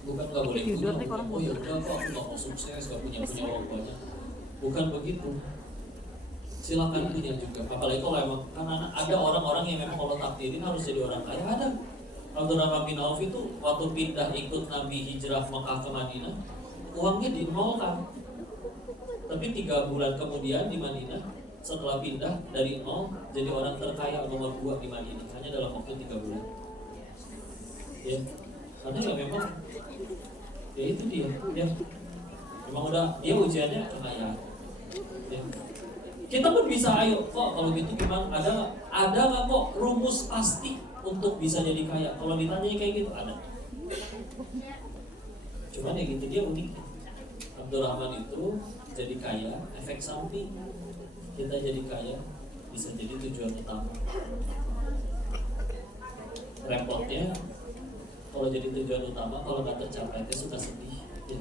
Bukan nggak boleh punya. Oh ya udah kok aku nggak mau sukses, nggak punya uang banyak. Bukan begitu. Silakan punya juga. Apalagi kalau emang karena ada orang-orang yang memang Allah takdirin harus jadi orang kaya. Ada. Abdurrahman bin Auf itu waktu pindah ikut Nabi hijrah Mekah ke Madinah, uangnya dinolkan. Tapi 3 bulan kemudian di Madinah, setelah pindah dari nol jadi orang terkaya nomor 2 di Madinah hanya dalam waktu 3 bulan. Ya, karena ya memang ya itu dia. Ya, memang udah dia ujiannya kekayaan. Ya. Kita pun bisa ayo kok kalau gitu gimana? Ada nggak kok rumus pasti untuk bisa jadi kaya? Kalau ditanya kayak gitu ada. Cuman ya gitu dia unik. Abdurrahman itu jadi kaya, efek samping kita jadi kaya bisa jadi tujuan utama. Repotnya kalau jadi tujuan utama kalau nggak tercapai itu suka sedih. Ya.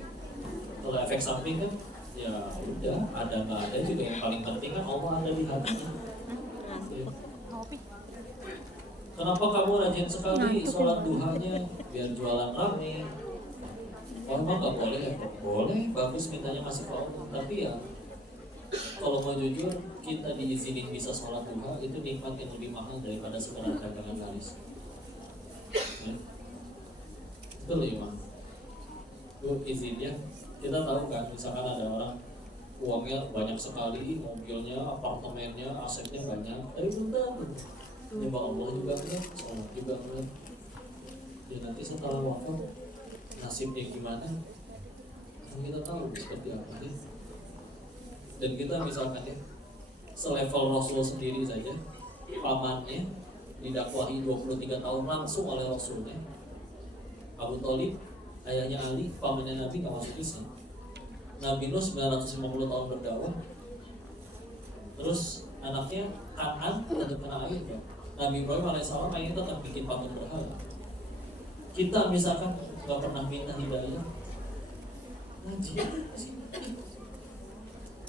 Kalau efek samping kan ya udah ada nggak ada juga yang paling penting kan Allah ada di hatinya. Ya. Kenapa kamu rajin sekali sholat duhanya biar jualan rame? Orang mah nggak boleh ya? Boleh, bagus mintanya masih ke Allah. Tapi ya kalau mau jujur kita diizinin bisa sholat duha itu nikmat yang lebih mahal daripada sekedar dagangan laris. Ya. Betul ya Bang? Itu izinnya. Kita tahu kan misalkan ada orang uangnya banyak sekali, mobilnya, apartemennya, asetnya banyak, tapi bentar nyembah Allah juga kan, sholat juga kan. Ya nanti setelah wafat nasibnya gimana? Kan kita tahu seperti apa ya. Dan kita misalkan ya selevel Rasul sendiri saja, pamannya didakwahi 23 tahun langsung oleh Rasulnya. Abu Thalib, ayahnya Ali, pamannya Nabi gak masuk Islam. Nabi Nuh 950 tahun berdakwah. Terus anaknya Kan'an tetap kena air ya. Nabi Ibrahim alaihissalam ayahnya tetap bikin patung berhala. Kita misalkan gak pernah minta hidayah, ngaji ke sini.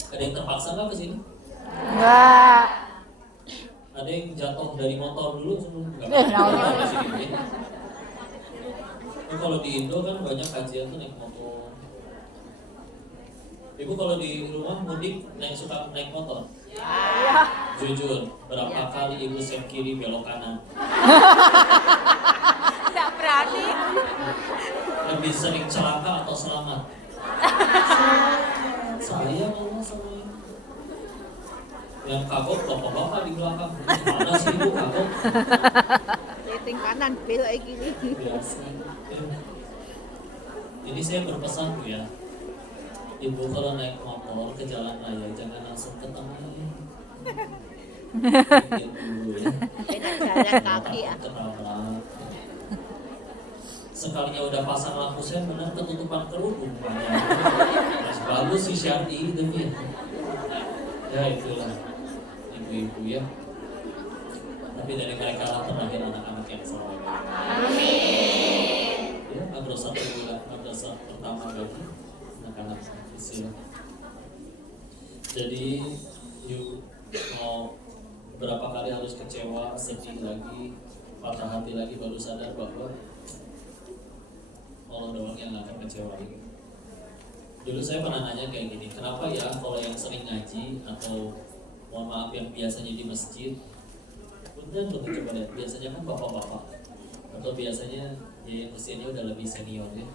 Ada yang terpaksa gak ke sini? Enggak. Ada yang jatuh dari motor dulu sebelum naon. di sini. Tapi kalau di Indo kan banyak kajian tuh naik motor. Ibu kalau di rumah mudik suka naik motor? Jujur, berapa kali ibu set kiri belok kanan? Tak berani. Lebih sering celaka atau selamat? Saya ngomong sama ibu. Yang kagok bapak-bapak di belakang. Mana sih ibu kagok? Setting kanan belok gini. Biasa. Jadi saya berpesan Bu ya, ibu kalau naik motor ke jalan raya jangan langsung ke tengah. Pikir dulu ya. Enak jalan kaki ya. Ketabrak. Sekalinya udah pasang lampu sen benar ketutupan kerudung. Mas bagus sih syar'i itu ya. Ya itulah ibu-ibu ya. Tapi dari mereka lah terlahir anak-anak yang soleh. Amin. Ya, madrasah pertama bagi anak-anak Islam. Jadi, yuk mau berapa kali harus kecewa, sedih lagi, patah hati lagi baru sadar bahwa Allah doang yang akan kecewain. Dulu saya pernah nanya kayak gini, kenapa ya kalau yang sering ngaji atau mohon maaf yang biasanya di masjid, bener tuh coba lihat, biasanya kan bapak-bapak atau biasanya ya yang usianya udah lebih senior ya.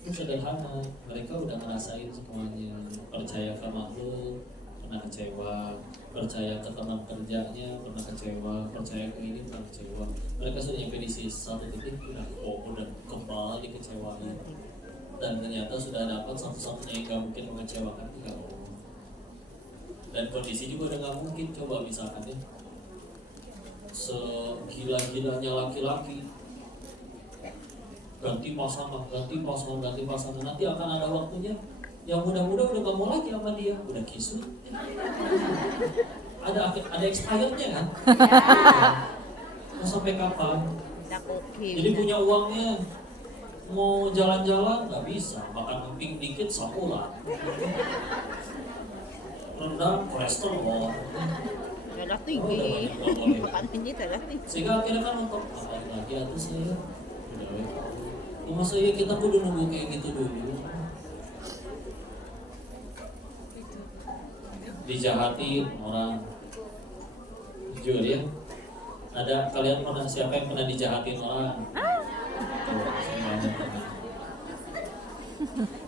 Itu sederhana, mereka udah ngerasain semuanya, percaya ke makhluk, pernah kecewa, percaya ke teman kerjanya, pernah kecewa, percaya ke ini, pernah kecewa. Mereka sudah nyampe di satu titik, udah kembali dikecewain. Dan ternyata sudah dapat satu-satunya yang gak mungkin mengecewakan itu gak Allah. Dan kondisi juga udah gak mungkin, coba misalkan ya, segila-gilanya laki-laki ganti pasangan, nanti akan ada waktunya yang muda-muda udah gak mau lagi sama dia, udah kisut. Ada expirednya kan? Mau sampai kapan? Jadi punya uangnya, mau jalan-jalan nggak bisa, makan emping dikit sakulah, rendang kolesterol, Darah tinggi. Makan tinggi darah tinggi. sehingga akhirnya kan untuk apa lagi atus saya udah masa iya kita kudu nunggu kayak gitu dulu, dijahatin orang, jujur ya. Ada kalian pernah, siapa yang pernah dijahatin orang?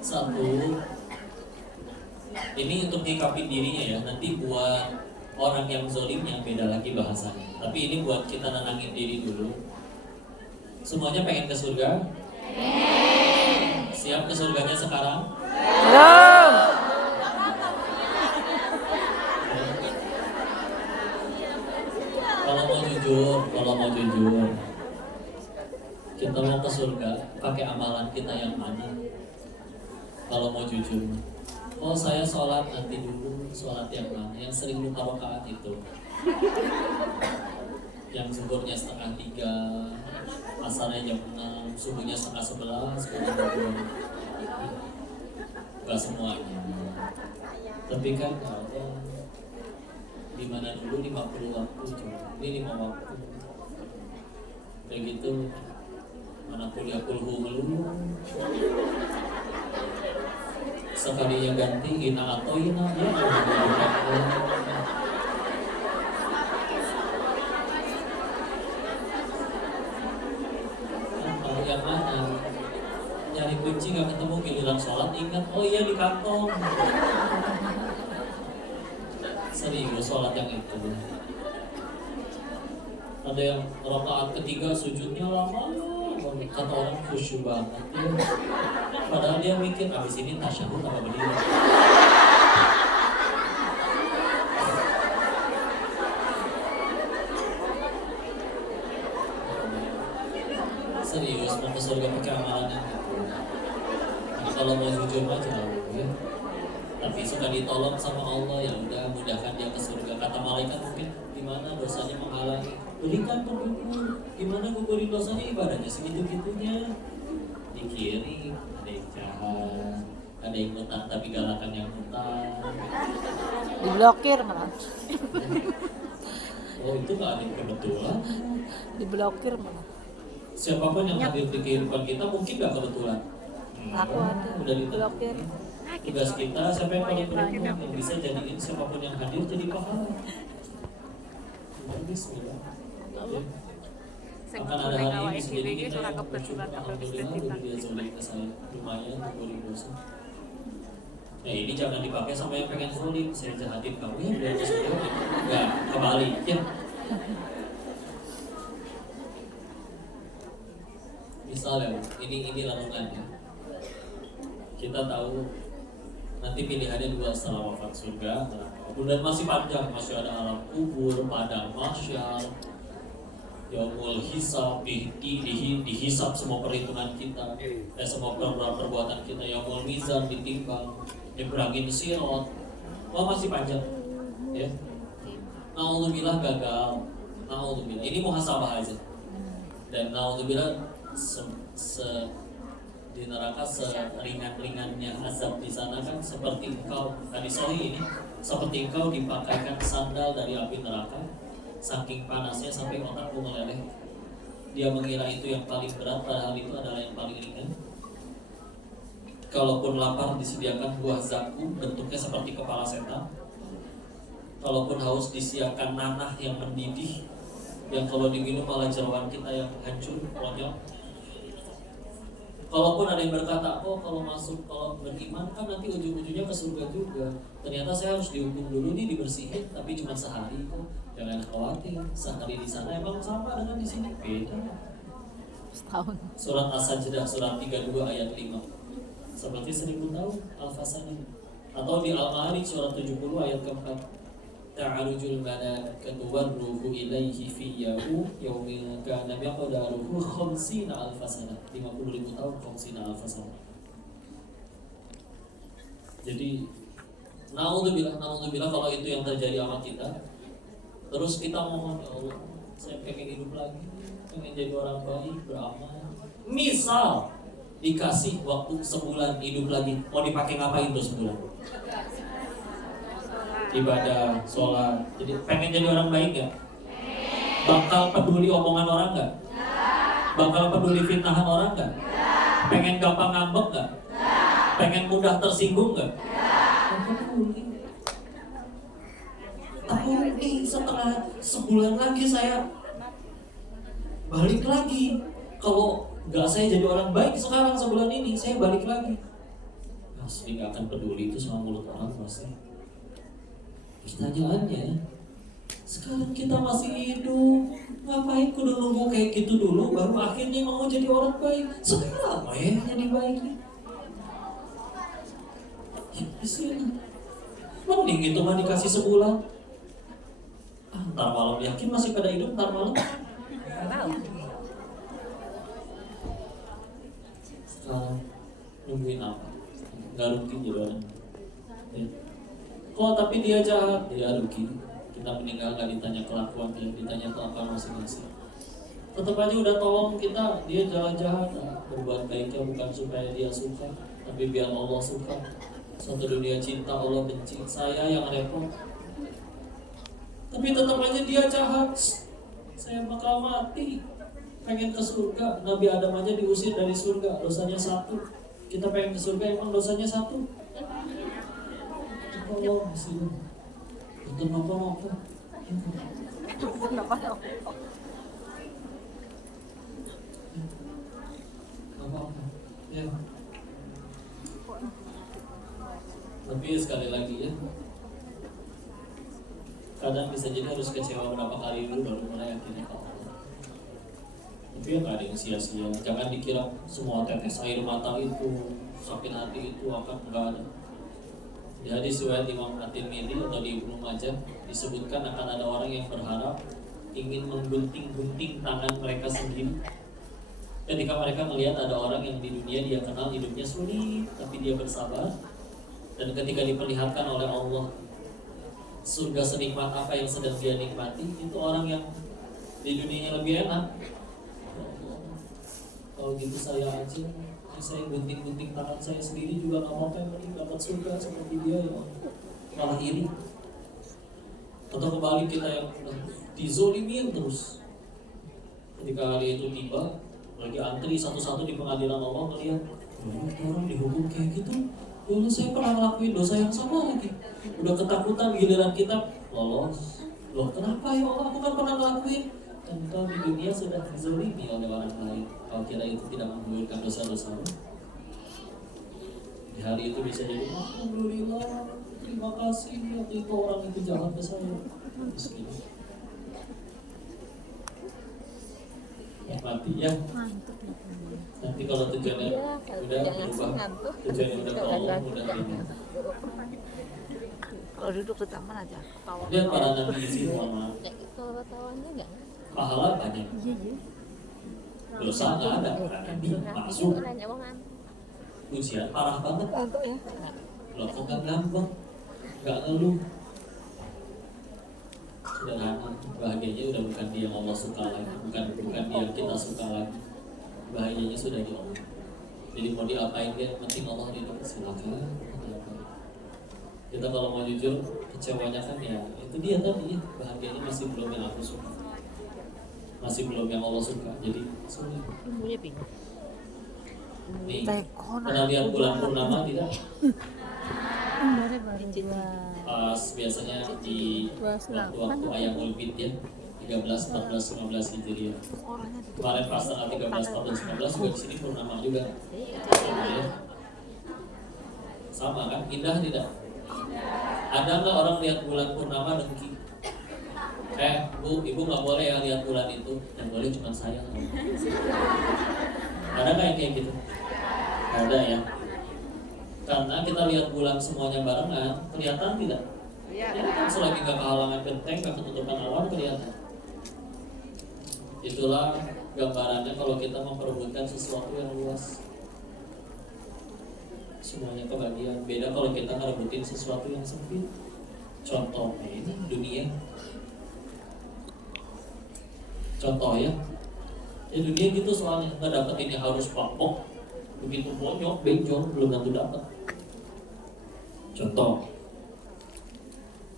Satu, ini untuk nyikapin dirinya ya. Nanti buat orang yang zolimnya beda lagi bahasanya. Tapi ini buat kita nenangin diri dulu. Semuanya pengen ke surga? Siap ke surganya sekarang? Belum. Kalau mau jujur, kita mau ke surga pakai amalan kita yang mana? Kalau mau jujur, oh saya sholat nanti dulu, sholat yang mana? Yang sering lupa rakaat itu, yang zuhurnya 2:30, asarnya jam 6, subuhnya 10:30, gak semuanya. Tapi kan di mana dulu 50 waktu coba. Ini 5 waktu. Kayak gitu. Mana kuliah kulhu melulu. Sekalinya ganti ina atau ina ya. Kalau yang mana? Nyari kunci gak ketemu, giliran sholat ingat, oh iya di kantong. Serius sholat yang itu. Ada yang rakaat ketiga sujudnya lama, kata orang khusyuk banget ya. Padahal dia mikir abis ini tasyahud apa berdiri. Serius mau ke surga pakai amalan yang itu. Nah, kalau mau jujur mah jauh ya. Tapi sudah ditolong sama Allah, ya udah mudahkan dia ke surga. Kata malaikat mungkin gimana dosanya menghalangi, berikan petunjuk. Gimana gugurin dosanya, ibadahnya segitu-gitunya. Dikirim ada yang jahat, ada yang ngutang tapi galakan yang ngutang. Diblokir malah. Oh itu nggak ada yang kebetulan. Diblokir malah. Siapapun yang hadir di kehidupan kita mungkin nggak kebetulan. Aku ada Udah diblokir. tugas kita siapa yang paling beruntung yang bisa jadiin siapapun yang hadir jadi pahala. Bismillah. Ya. Akan ada hari ini sendiri kita yang bersyukur alhamdulillah udah dia zolim ke saya lumayan untuk dosa. Nah ini jangan dipakai sama yang pengen zolim. Saya jahatin kamu ya biar saya nggak kebalik ya. Misalnya ini lanungannya. Kita tahu nanti pilihannya dua setelah wafat surga, dan masih panjang, masih ada alam kubur, padang mahsyar, yaumul hisab, dihisab semua perhitungan kita, semua perbuatan kita, yaumul mizan ditimbang, nyebrangin sirat, masih panjang, ya. Naudzubillah gagal, naudzubillah. Ini muhasabah aja, dan naudzubillah di neraka seringan-ringannya azab di sana kan seperti engkau tadi sahih ini seperti engkau dipakaikan sandal dari api neraka saking panasnya sampai otakku meleleh. Dia mengira itu yang paling berat padahal itu adalah yang paling ringan. Kalaupun lapar disediakan buah zakum bentuknya seperti kepala setan. Kalaupun haus disediakan nanah yang mendidih yang kalau diminum malah jeroan kita yang hancur konyol. Kalaupun ada yang berkata, oh kalau beriman kan nanti ujung-ujungnya ke surga juga. Ternyata saya harus dihukum dulu nih, dibersihin, tapi cuma sehari kok. Jangan khawatir, sehari di sana emang sama dengan di sini, beda. Setahun. Surat As-Sajdah, surat 32 ayat 5. Seperti 1000 tahun al-fasanah. Atau di Al-Ma'arij surat 70 ayat keempat. Ta'arujul malaikatu warruhu ilaihi fi yaumin kana miqdaruhu 50 alf sanah. 50.000 tahun 50 alf sanah. Jadi naudzubillah kalau itu yang terjadi sama kita. Terus kita mohon, ya Allah, saya pengen hidup lagi, pengen jadi orang baik, beramal. Misal dikasih waktu sebulan hidup lagi, mau dipakai ngapain tuh sebulan? Ibadah, sholat. Jadi pengen jadi orang baik gak? Bakal peduli omongan orang gak? Bakal peduli fitnahan orang gak? Pengen gampang ngambek gak? Pengen mudah tersinggung gak? Tapi setelah sebulan lagi saya balik lagi. Kalau gak saya jadi orang baik sekarang sebulan ini, saya balik lagi. Asli gak akan peduli itu sama mulut orang pasti. Pertanyaannya, sekarang kita masih hidup, ngapain kudu nunggu kayak gitu dulu, baru akhirnya mau jadi orang baik? Sekarang ya jadi baik nih. Ya sih, mending itu mah dikasih sebulan. Ntar malam yakin masih pada hidup ntar malam. Sekarang nungguin apa? Gak rugi jadi orang. Ya. Oh tapi dia jahat, dia rugi. Kita meninggal gak ditanya kelakuan dia, ditanya kelakuan masing-masing. Tetap aja udah tolong kita, dia jahat-jahat. Berbuat baiknya bukan supaya dia suka, tapi biar Allah suka. Suatu dunia cinta, Allah benci. Saya yang repot. Tapi tetap aja dia jahat. Saya bakal mati. Pengen ke surga. Nabi Adam aja diusir dari surga, dosanya 1. Kita pengen ke surga, emang dosanya 1. Allah masih itu nopo-nopo. Apa-apa. Ya. Tapi sekali lagi ya, kadang bisa jadi harus kecewa berapa kali dulu baru mulai yakin Allah. Tapi ya gak ada yang sia-sia. Jangan dikira semua tetes air mata itu, sakit hati itu akan enggak ada. Di hadis riwayat Imam At-Tirmidzi atau di Ibnu Majah disebutkan akan ada orang yang berharap ingin menggunting-gunting tangan mereka sendiri ketika mereka melihat ada orang yang di dunia dia kenal hidupnya sulit tapi dia bersabar, dan ketika diperlihatkan oleh Allah surga senikmat apa yang sedang dia nikmati, itu orang yang di dunianya lebih enak. Kalau gitu saya aja saya gunting-gunting tangan saya sendiri juga nggak mau pengen dapat surga seperti dia ya, malah iri. Atau kembali kita yang dizolimin terus. Ketika hari itu tiba, lagi antri satu-satu di pengadilan Allah, melihat orang dihukum kayak gitu. Dulu saya pernah ngelakuin dosa yang sama lagi. Udah ketakutan, giliran kita lolos. Loh kenapa ya Allah, aku kan pernah ngelakuin. Engkau di dunia sudah dizolimi oleh orang lain. Kau kira itu tidak menggugurkan dosa-dosamu? Di hari itu bisa jadi alhamdulillah, terima kasih waktu itu orang itu jahat ke saya. Miskin. Mati ya. Nanti kalau tujuannya udah berubah, tujuannya udah ke Allah, udah tidak. Kalau duduk di taman aja. Lihat para nabi di sini, mohon maaf. Kalau ketahuannya enggak? Pahala banyak. Dosa nggak ada, nabi masuk. Ujian parah banget. Loh kok nggak gampang, nggak ngeluh. Sederhana, bahagianya udah bukan dia yang Allah suka lagi, bukan dia yang kita suka lagi. Bahagianya sudah di Allah. Jadi mau diapain dia, penting Allah ridho, silakan. Kita kalau mau jujur, kecewanya kan ya itu dia tadi, bahagianya masih belum yang aku suka, masih belum yang Allah suka. Jadi sulit. Ibunya bingung. Nih, pernah lihat bulan purnama tidak? Pas biasanya di waktu ayam ulbit ya, 13, 14, 15 Hijriah. Kemarin pas tanggal 13, 14, 15 juga di sini purnama juga. Sama kan? Indah tidak? Ada nggak orang lihat bulan purnama dengki? Bu, ibu nggak boleh ya lihat bulan itu, yang boleh cuma saya. Ada nggak yang kayak gitu? Ada ya. Karena kita lihat bulan semuanya barengan, kelihatan tidak? Jadi kan selagi nggak kehalangan genteng, nggak ketutupan awan, kelihatan. Itulah gambarannya kalau kita memperebutkan sesuatu yang luas. Semuanya kebagian. Beda kalau kita ngerebutin sesuatu yang sempit. Contohnya ini dunia. Contoh ya. Ya dunia gitu soalnya, nggak dapat ini harus pakpok. Begitu bonyok, benjol, belum tentu dapat. Contoh,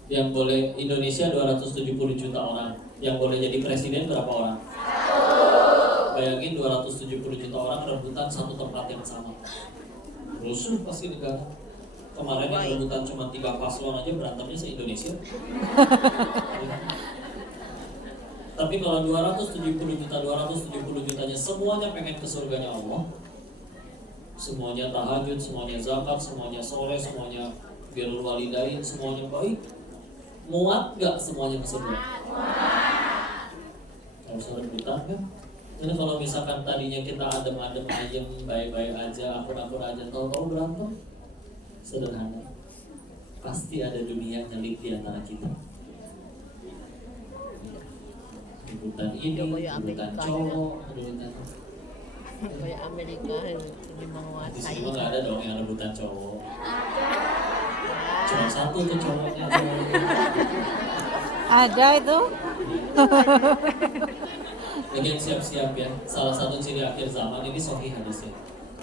yang boleh Indonesia 270 juta orang, yang boleh jadi presiden berapa orang? Bayangin 270 juta orang rebutan satu tempat yang sama. Rusuh pasti negara. Kemarin yang rebutan cuma 3 paslon aja berantemnya se-Indonesia. Tapi kalau 270 jutanya semuanya pengen ke surganya Allah, semuanya tahajud, semuanya zakat, semuanya soleh, semuanya birrul walidain, semuanya baik, muat gak semuanya ke surga? Harus rebutan kan? Jadi kalau misalkan tadinya kita adem-adem ayem, baik-baik aja, akur-akur aja, tahu-tahu berantem, sederhana, pasti ada dunia nyelip di antara kita. Rebutan ini, rebutan cowok, rebutan kayak Amerika yang lebih di menguasai. sini nggak ada dong yang rebutan cowok. Cuma satu tuh cowoknya. Ada itu. Lagian siap-siap ya. Salah satu ciri akhir zaman ini sahih hadisnya.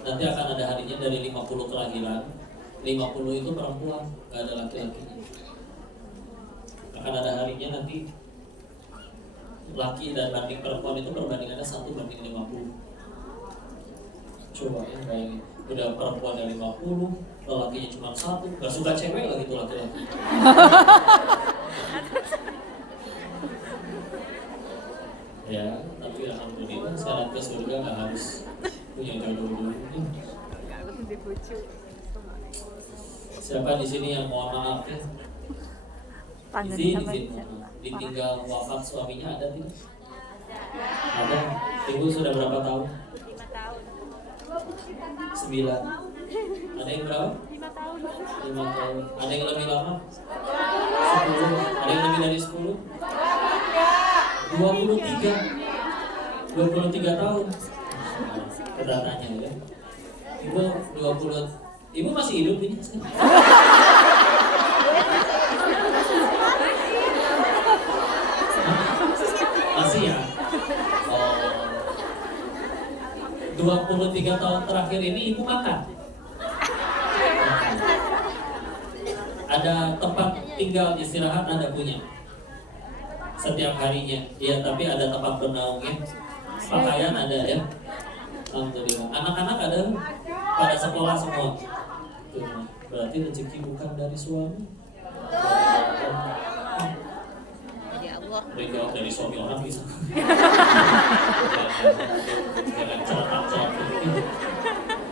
Nanti akan ada harinya dari 50 kelahiran, 50 itu perempuan, nggak ada laki-lakinya. Akan ada harinya nanti laki dan banding perempuan itu perbandingannya 1:50. Coba ya bayangin, udah perempuan dari 50, lelakinya cuma 1, gak suka cewek lagi tuh laki-laki. Ya, tapi alhamdulillah syarat ke surga gak harus punya jodoh dulu. Siapa di sini yang mohon maaf ya? Di sini, ditinggal wafat suaminya ada tidak? Ada. Ibu sudah berapa tahun? 9. Ada yang berapa? 5 tahun. Ada yang lebih lama? 10. Ada yang lebih dari 10? 23 tahun. Kita tanya ya. Ibu 20. Ibu masih hidup ini? Masih ya? Oh. 23 tahun terakhir ini ibu makan. Ada tempat tinggal istirahat Anda punya setiap harinya. Ya, tapi ada tempat bernaungnya. Pakaian ada ya. Alhamdulillah. Anak-anak ada pada sekolah semua. Tuh, berarti rezeki bukan dari suami. Ya Allah. Jawab dari suami orang bisa. Jangan celat-celat.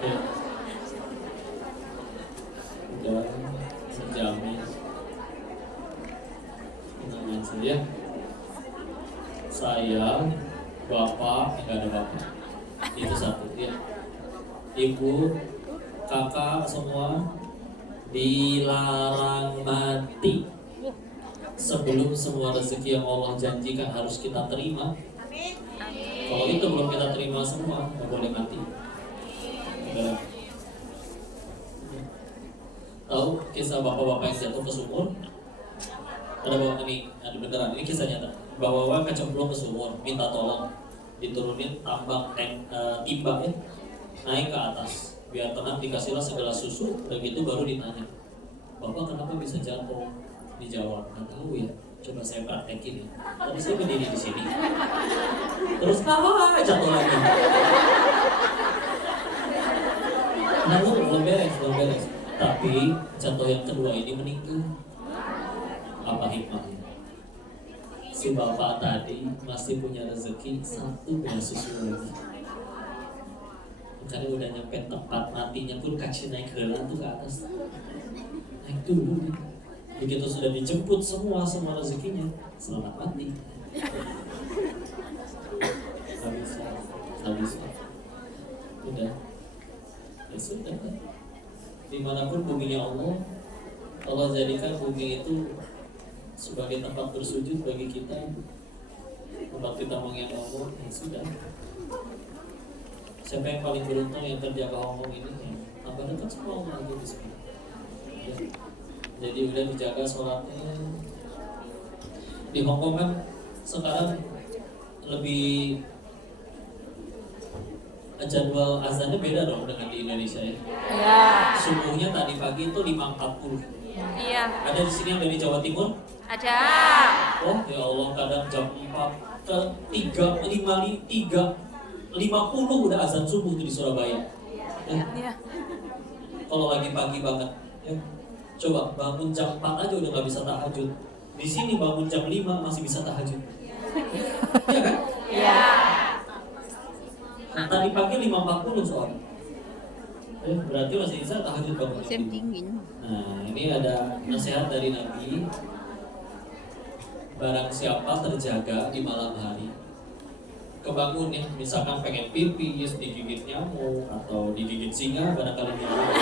Ya. Udah menjamin. Tenang saja. Saya, bapak, nggak ada bapak. Itu satu ya. Ibu, kakak semua dilarang mati sebelum semua rezeki yang Allah janjikan harus kita terima. Kalau itu belum kita terima semua, nggak boleh mati. Udah. Tahu kisah bapak-bapak yang jatuh ke sumur? Ada bapak ini, ada beneran, ini kisah nyata. Bapak-bapak kecemplung ke sumur, minta tolong diturunin tambang timba ya, naik ke atas biar tenang, dikasihlah segala susu, dan gitu baru ditanya, bapak kenapa bisa jatuh? Dijawab, nggak tahu ya, coba saya praktekin ya, tadi saya berdiri di sini terus jatuh lagi. Namun belum beres, tapi jatuh yang kedua ini meninggal. Apa hikmahnya? Si bapak tadi masih punya rezeki satu punya susu lagi. Karena udah nyampe tempat matinya pun kaki naik heula tuh ke atas. Naik dulu gitu. Begitu sudah dijemput semua rezekinya, selamat mati. Habis. Udah. Ya sudah. Dimanapun buminya Allah jadikan bumi itu sebagai tempat bersujud bagi kita, tempat kita mengingat Allah. Ya sudah. Siapa yang paling beruntung yang terjaga ngomong ini? Tambah dekat sama Allah lagi di sini. Ya. Jadi udah dijaga sholatnya. Di Hongkong kan sekarang lebih jadwal azannya beda dong dengan di Indonesia ya. Ya. Subuhnya tadi pagi itu 5.40. Iya. Ada di sini yang dari Jawa Timur? Ada. Oh ya Allah, kadang jam 4 ke 3.50 udah azan subuh tuh di Surabaya. Ya. Iya. Kalau lagi pagi banget ya. Coba bangun jam 4 aja udah gak bisa tahajud. Di sini bangun jam 5 masih bisa tahajud. Iya kan? Iya. Nah, tadi pagi 5.40 soalnya. Berarti masih bisa tahajud bangun jam Musim 5. dingin. Nah, ini ada nasihat dari Nabi. Barang siapa terjaga di malam hari, kebangun ya, misalkan pengen pipis, digigit nyamuk atau digigit singa, barangkali nyamuk.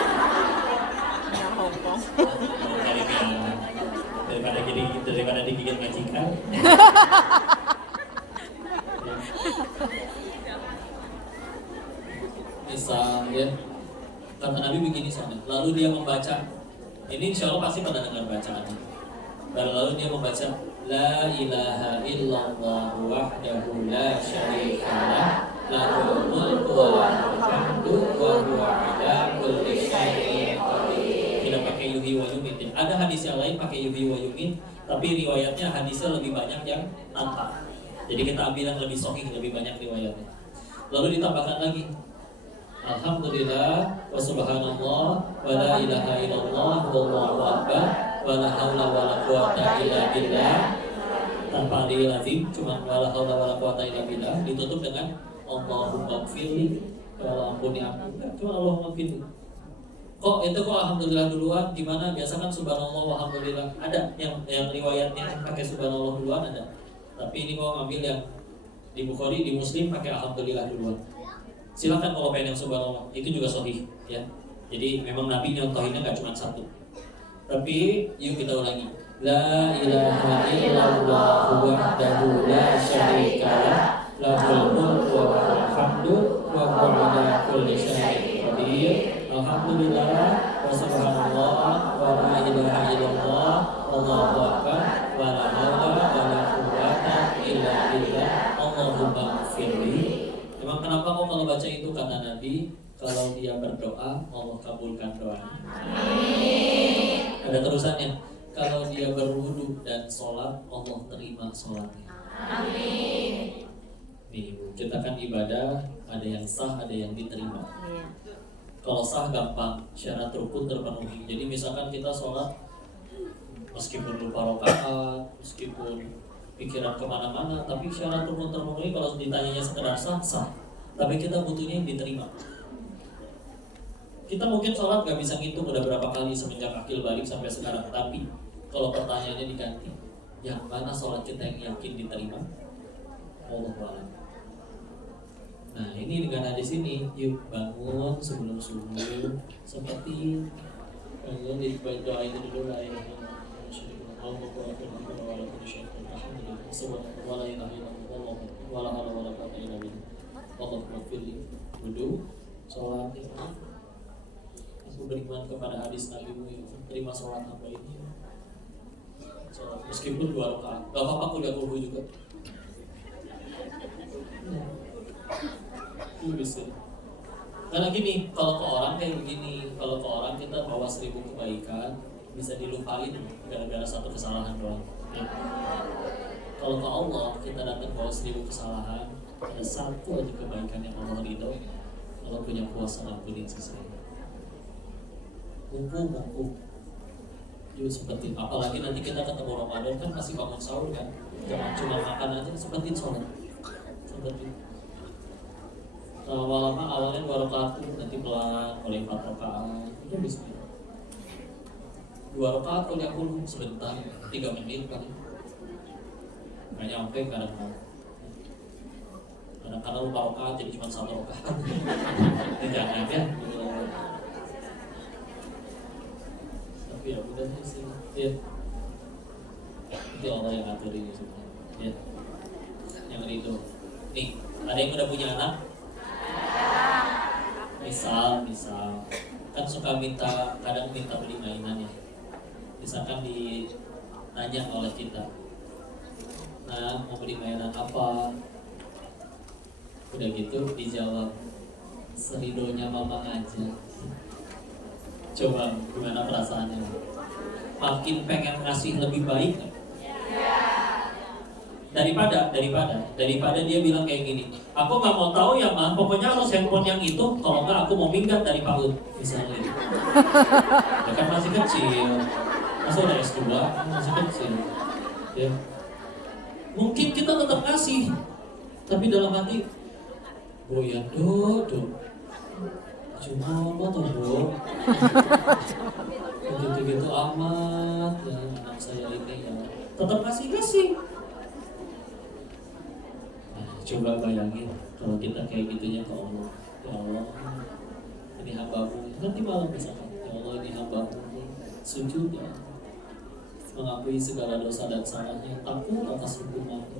Yang Hongkong. Daripada digigit majikan. Misal ya, kata Nabi begini soalnya. Lalu dia membaca. Ini insya Allah pasti pada dengar bacaannya. Lalu dia membaca La ilaha illallah wahdahu la syarikalah lahul mulku wa lahul hamdu wa huwa ala kulli syai'in qadir. Tidak pakai yuhyi wa yumiit. Ada hadis yang lain pakai yuhyi wa yumiit, tapi riwayatnya hadisnya lebih banyak yang tanpa. Jadi kita ambil yang lebih sahih, lebih banyak riwayatnya. Lalu ditambahkan lagi Alhamdulillah wa subhanallah wa la ilaha illallah wallahu akbar wa la haula wa la quwata illa billah, tanpa aliyil azim, cuma wa la haula wa la quwata illa billah, ditutup dengan Allahumma gfirli, ya ampuni aku, cuma Allahumma gfirli. Kok itu kok alhamdulillah duluan? Gimana? Biasa kan subhanallah walhamdulillah. Ada yang riwayatnya pakai subhanallah duluan ada. Tapi ini kok ngambil yang di Bukhari, di Muslim pakai alhamdulillah duluan. Silakan kalau pengen yang subhanallah, itu juga sahih ya. Jadi memang Nabi nyontohinnya nggak cuma satu. Tapi yuk kita ulangi. La ilaha illallah wahdahu la syarikalah lahul mulku wa lahul hamdu wa huwa ala kulli syai'in qadir. Alhamdulillah wa subhanallah wa la ilaha illallah wallahu akbar wa la haula wa la quwwata illa billah. Allahumma ighfirli. Emang kenapa kok kalau baca itu? Kata Nabi, kalau dia berdoa, Allah kabulkan doanya. Ada terusannya. Kalau dia berwudu dan sholat, Allah terima sholatnya. Nih, kita kan ibadah, ada yang sah, ada yang diterima. Iya. Kalau sah gampang, syarat rukun terpenuhi. Jadi misalkan kita sholat, meskipun lupa rakaat, meskipun pikiran kemana-mana, tapi syarat rukun terpenuhi. Kalau ditanyanya sekedar sah, sah. Tapi kita butuhnya yang diterima. Kita mungkin sholat gak bisa ngitung udah berapa kali semenjak akil balik sampai sekarang. Tapi kalau pertanyaannya diganti, yang mana sholat kita yang yakin diterima? Allahu a'lam. Nah ini dengan hadis ini, yuk bangun sebelum subuh seperti bangun di doa itu dulu lah ya. Wudu, sholat, aku beriman kepada hadis Nabi-Mu yang terima sholat hamba ini. Sholat meskipun 2 rakaat, gak apa-apa kuliah wudu juga. Bisa. Karena gini, kalau ke orang kayak begini, kalau ke orang kita bawa 1000 kebaikan, bisa dilupain gara-gara satu kesalahan doang. Ya. Kalau ke Allah kita datang bawa 1000 kesalahan, ada satu aja kebaikan yang Allah ridho, Allah punya kuasa ngampunin sisanya. Mumpung. Jadi seperti apalagi nanti kita ketemu Ramadan kan masih bangun sahur kan, jangan cuma makan aja, seperti sholat. Seperti lama-lama awalnya 2 rakaat, nanti pelan oleh 4 rakaat, itu bisa. 2 rakaat kalau yang dulu sebentar, 3 menit kan, nggak nyampe kadang-kadang lupa rakaat jadi cuma 1 rakaat. Ini jangan ya. Tapi ya udah sih, ya. Itu Allah yang atur ini semua, ya. Yang itu, nih ada yang udah punya anak? Misal kan suka kadang minta beli mainan ya. Misalkan ditanya oleh kita, nah mau beli mainan apa? Udah gitu dijawab, seridonya mama aja. Coba gimana perasaannya? Makin pengen ngasih lebih baik gak? Daripada dia bilang kayak gini, aku nggak mau tahu ya mah, pokoknya harus handphone yang itu, kalau nggak aku mau minggat dari PAUD misalnya. Ya kan masih kecil, masa udah S2 masih kecil, ya. Mungkin kita tetap ngasih, tapi dalam hati, goyang dodo, cuma apa tuh bro, gitu-gitu amat, ya anak saya ini ya, tetap kasih. Coba bayangin kalau kita kayak gitunya ke Allah, ya Allah ini hambamu, nanti malam misalkan, ya Allah ini hambamu, sujud ya, mengakui segala dosa dan salahnya, takut atas hukumannya.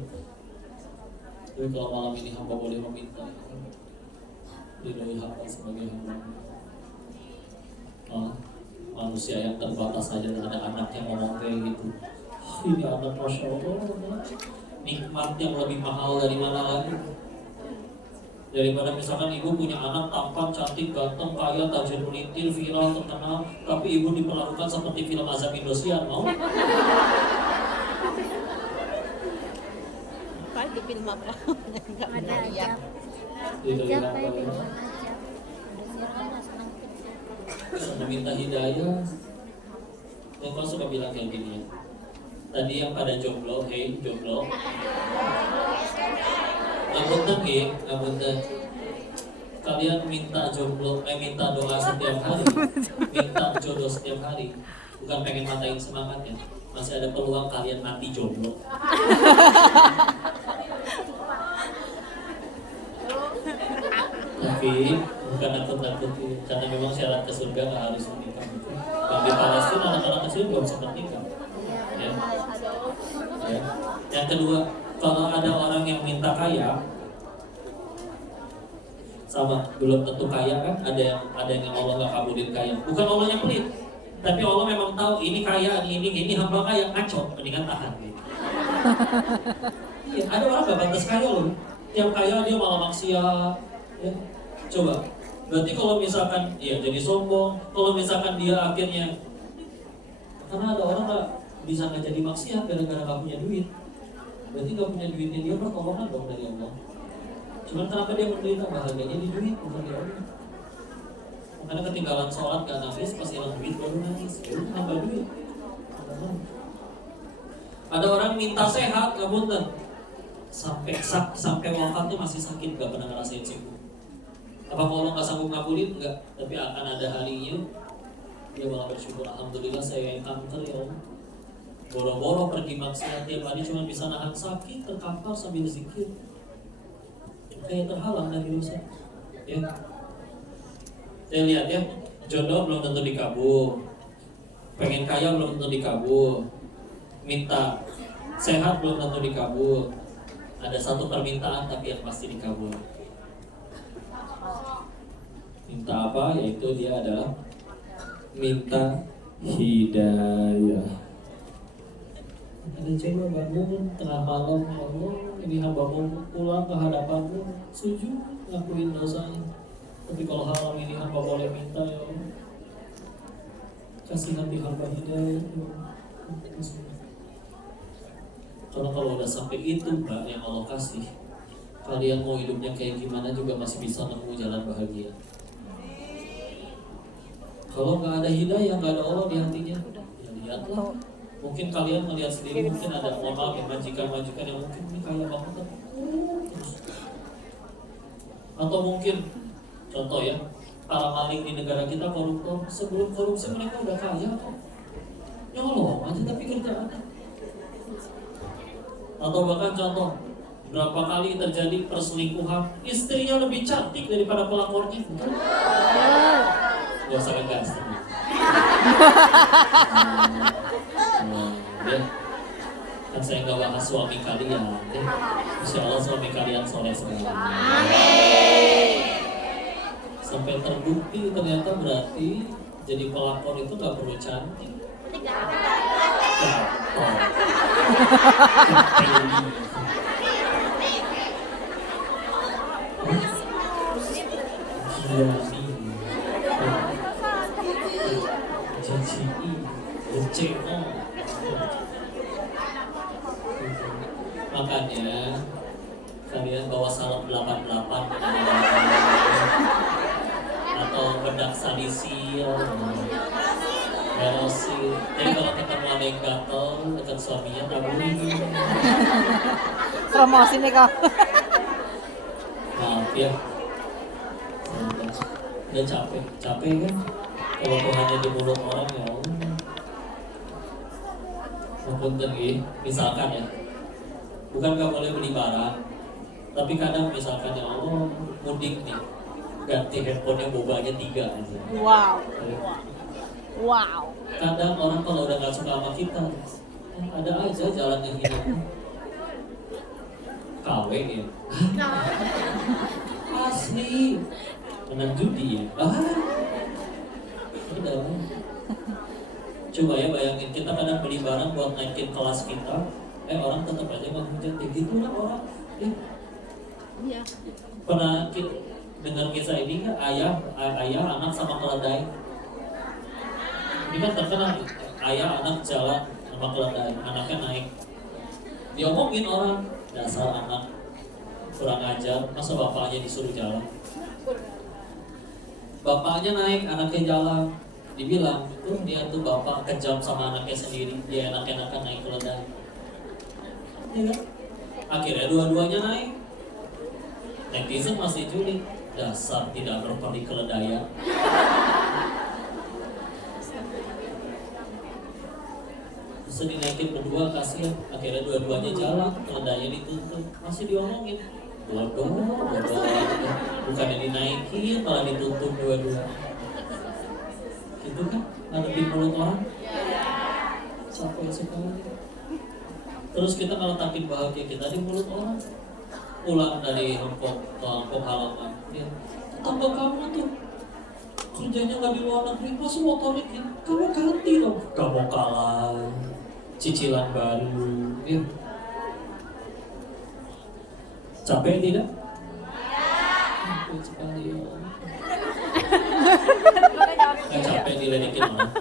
Jadi kalau malam ini hamba boleh meminta, ridhoi hamba sebagai hambamu. Manusia yang terbatas saja ada anak yang ngomong kayak gitu, ini anak Masya Allah, nikmat yang lebih mahal dari mana lagi? Daripada misalkan ibu punya anak tampan, cantik, ganteng, kaya, tajir melintir, viral, terkenal, tapi ibu diperlakukan seperti film azab Indosiar, mau? Apa di film apa? Nggak pernah lihat. Meminta hidayah. Yang kau suka bilang kayak gini ya. Tadi yang pada jomblo, hey jomblo. Ngapunten. Kalian minta jomblo, minta doa setiap hari, minta jodoh setiap hari. Bukan pengen matain semangatnya. Masih ada peluang kalian mati jomblo. Tapi bukan nakut-nakut, karena memang syarat ke surga nggak harus menikah. Kalau di Palestina anak-anak kecil belum sempat nikah. Ya. Yang kedua, kalau ada orang yang minta kaya, sama belum tentu kaya kan, ada yang Allah nggak kabulin kaya. Bukan Allah yang pelit, tapi Allah memang tahu ini kaya, ini hamba kaya, ngaco, mendingan tahan. Iya, ada orang nggak pantas kaya loh, Tiap kaya dia malah maksiat. Ya. Coba, berarti kalau misalkan dia jadi sombong, kalau misalkan dia akhirnya, karena ada orang nggak bisa nggak jadi maksiat gara-gara nggak punya duit, berarti nggak punya duitnya dia pertolongan dong dari Allah. Cuman kenapa dia menderita? Bahagianya di duit, bukan di Allah. Makanya ketinggalan sholat gak nangis, pas hilang duit baru nangis. Itu nambah duit. Ada orang minta sehat, nggak punten. Sampai wafatnya masih sakit, gak pernah ngerasain sembuh. Apa kalau nggak sanggup ngabulin? Enggak. Tapi akan ada harinya dia malah bersyukur, alhamdulillah saya yang kanker ya Allah. Boro-boro pergi maksiat tiap hari cuma bisa nahan sakit, terkapar sambil zikir. Kayak terhalang dari dosa. Ya. Saya lihat ya, jodoh belum tentu dikabul, pengen kaya belum tentu dikabul, minta sehat belum tentu dikabul. Ada satu permintaan tapi yang pasti dikabul. Minta apa? Yaitu dia adalah minta hidayah. Ada coba bangun tengah malam, ya Allah, ini hambamu pulang ke hadapanmu, sujud ngakuin dosanya. Tapi kalau haram ini hamba boleh minta ya Allah, kasih hati hamba hidayah ya Allah. Karena kalau udah sampai itu Mbak yang Allah kasih, kalian mau hidupnya kayak gimana juga masih bisa nemu jalan bahagia. Kalau nggak ada hidayah, nggak ada Allah di hatinya, ya lihatlah. Mungkin kalian melihat sendiri, mungkin ada mohon ya majikan-majikan yang mungkin ini kaya banget terus. Atau mungkin contoh ya, para maling di negara kita koruptor, sebelum korupsi mereka udah kaya kok. Nyolong aja tapi kerjaannya. Atau bahkan contoh, berapa kali terjadi perselingkuhan, istrinya lebih cantik daripada pelapornya, betul? Gak usah ngegas. Ya. Kan saya nggak bahas suami kalian, ya. Insya Allah suami kalian soleh sekali. Sampai terbukti ternyata berarti jadi pelakor itu nggak perlu cantik. Makanya kalian bawa salam 88 atau bedak salisil, merosil. Jadi kalau ketemu ada yang gatel dekat suaminya taburi. Promosi nih kau. Maaf ya, udah capek kan? Kalau hanya di mulut orang ya Allah. Maupun misalkan ya, bukan gak boleh beli barang, tapi kadang misalkan ya Allah mudik nih, ganti handphonenya bobanya 3 aja. Wow. Kadang orang kalau udah gak suka sama kita, ada aja jalan yang hidup. KW ya. Asli. Menang judi ya. Udah. Coba ya bayangin, kita kadang beli barang buat naikin kelas kita, orang tetap aja menghujat. Ya gitu lah orang. Ya. Iya. Pernah dengar kisah ini nggak? Ayah anak sama keledai. Ini kan terkenal, ayah anak jalan sama keledai, anaknya naik. Diomongin orang, dasar anak kurang ajar, masa bapaknya disuruh jalan. Bapaknya naik, anaknya jalan. Dibilang, dia tuh bapak kejam sama anaknya sendiri, dia enak-enakan naik keledai. Ya kan? Akhirnya dua-duanya naik. Netizen masih julid, dasar tidak berperi keledaian. Bisa dinaikin berdua, kasihan. Akhirnya dua-duanya jalan, keledainya ditutup, masih diomongin. Bodoh. Bukannya dinaikin, malah ditutup dua-dua. Itu kan ada di mulut orang. Capek sekali. Terus kita ngeletakin bahagia kita di mulut orang. Pulang dari hongkong halaman, ya, tetangga kamu tuh kerjanya nggak di luar negeri, masih motorik ya, kamu ganti dong. Kamu kalah, cicilan baru, ya. Capek tidak? Capek sekali ya. Nggak capek diledekin orang.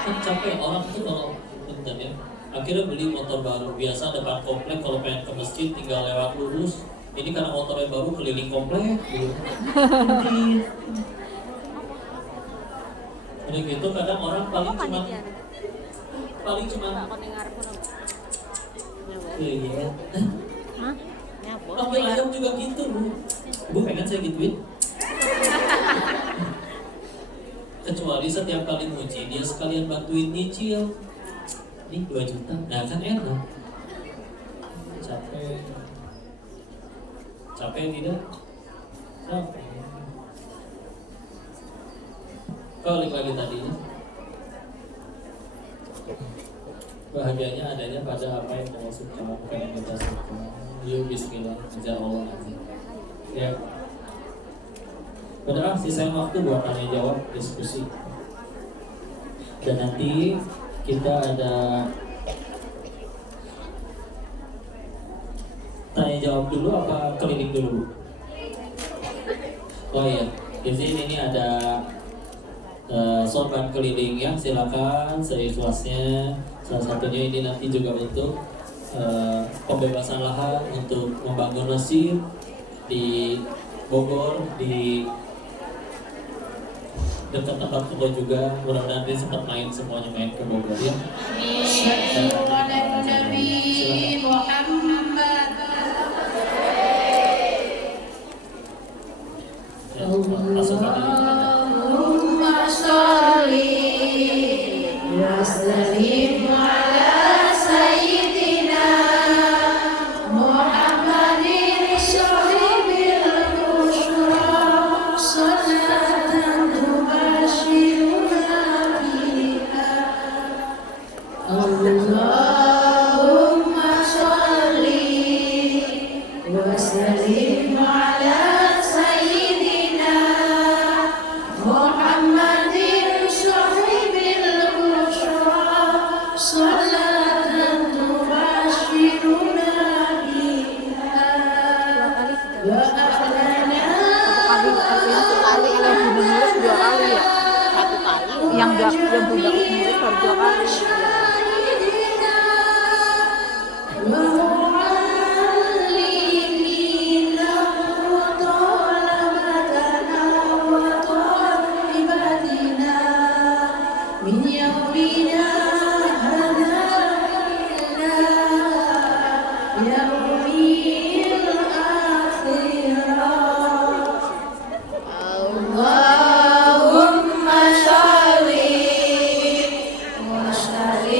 Kan capek orang tuh kalau bentar ya. Akhirnya beli motor baru. Biasa depan komplek kalau pengen ke masjid tinggal lewat lurus. Ini karena motornya baru keliling komplek. Gitu. Udah gitu kadang orang paling cuma iya. Hah? Nyapa? Ambil ayam juga gitu bu. Bu pengen saya gituin. Kecuali setiap kali muji dia sekalian bantuin nyicil. Nih 2 juta. Nah kan enak. Capek tidak? Capek. Balik lagi tadi. Bahagianya adanya pada apa yang Allah suka, apa yang kita suka. Yuk bismillah, aja Allah aja. Ya. Padahal sisain waktu buat tanya jawab, diskusi. Dan nanti kita ada tanya jawab dulu apa klinik dulu? Oh iya, di sini ini ada sorban keliling ya, silakan seikhlasnya. Salah satunya ini nanti juga untuk pembebasan lahan untuk membangun masjid di Bogor, di dekat tempat kerja juga. Mudah-mudahan dia sempat main semuanya main ke Bogor ya. Masuk lagi. Allahumma sholli wa sallim ala sayyidina Muhammadin sahibil busyra salatan tubashiruna biha. Allahumma sholli wa sallim ala sayyidina Muhammadin sahibil busyra salatan tubashiruna biha wa a'lana Sekali kalau bunuh mulus 2 kali ya. Satu kali. Yang bunuh mulus baru 2 kali. sayyidina wa mu'allimina wa talabatana wa talibatina min yawmina hadha ila yawmil akhirah. Allahumma sholli wa sallim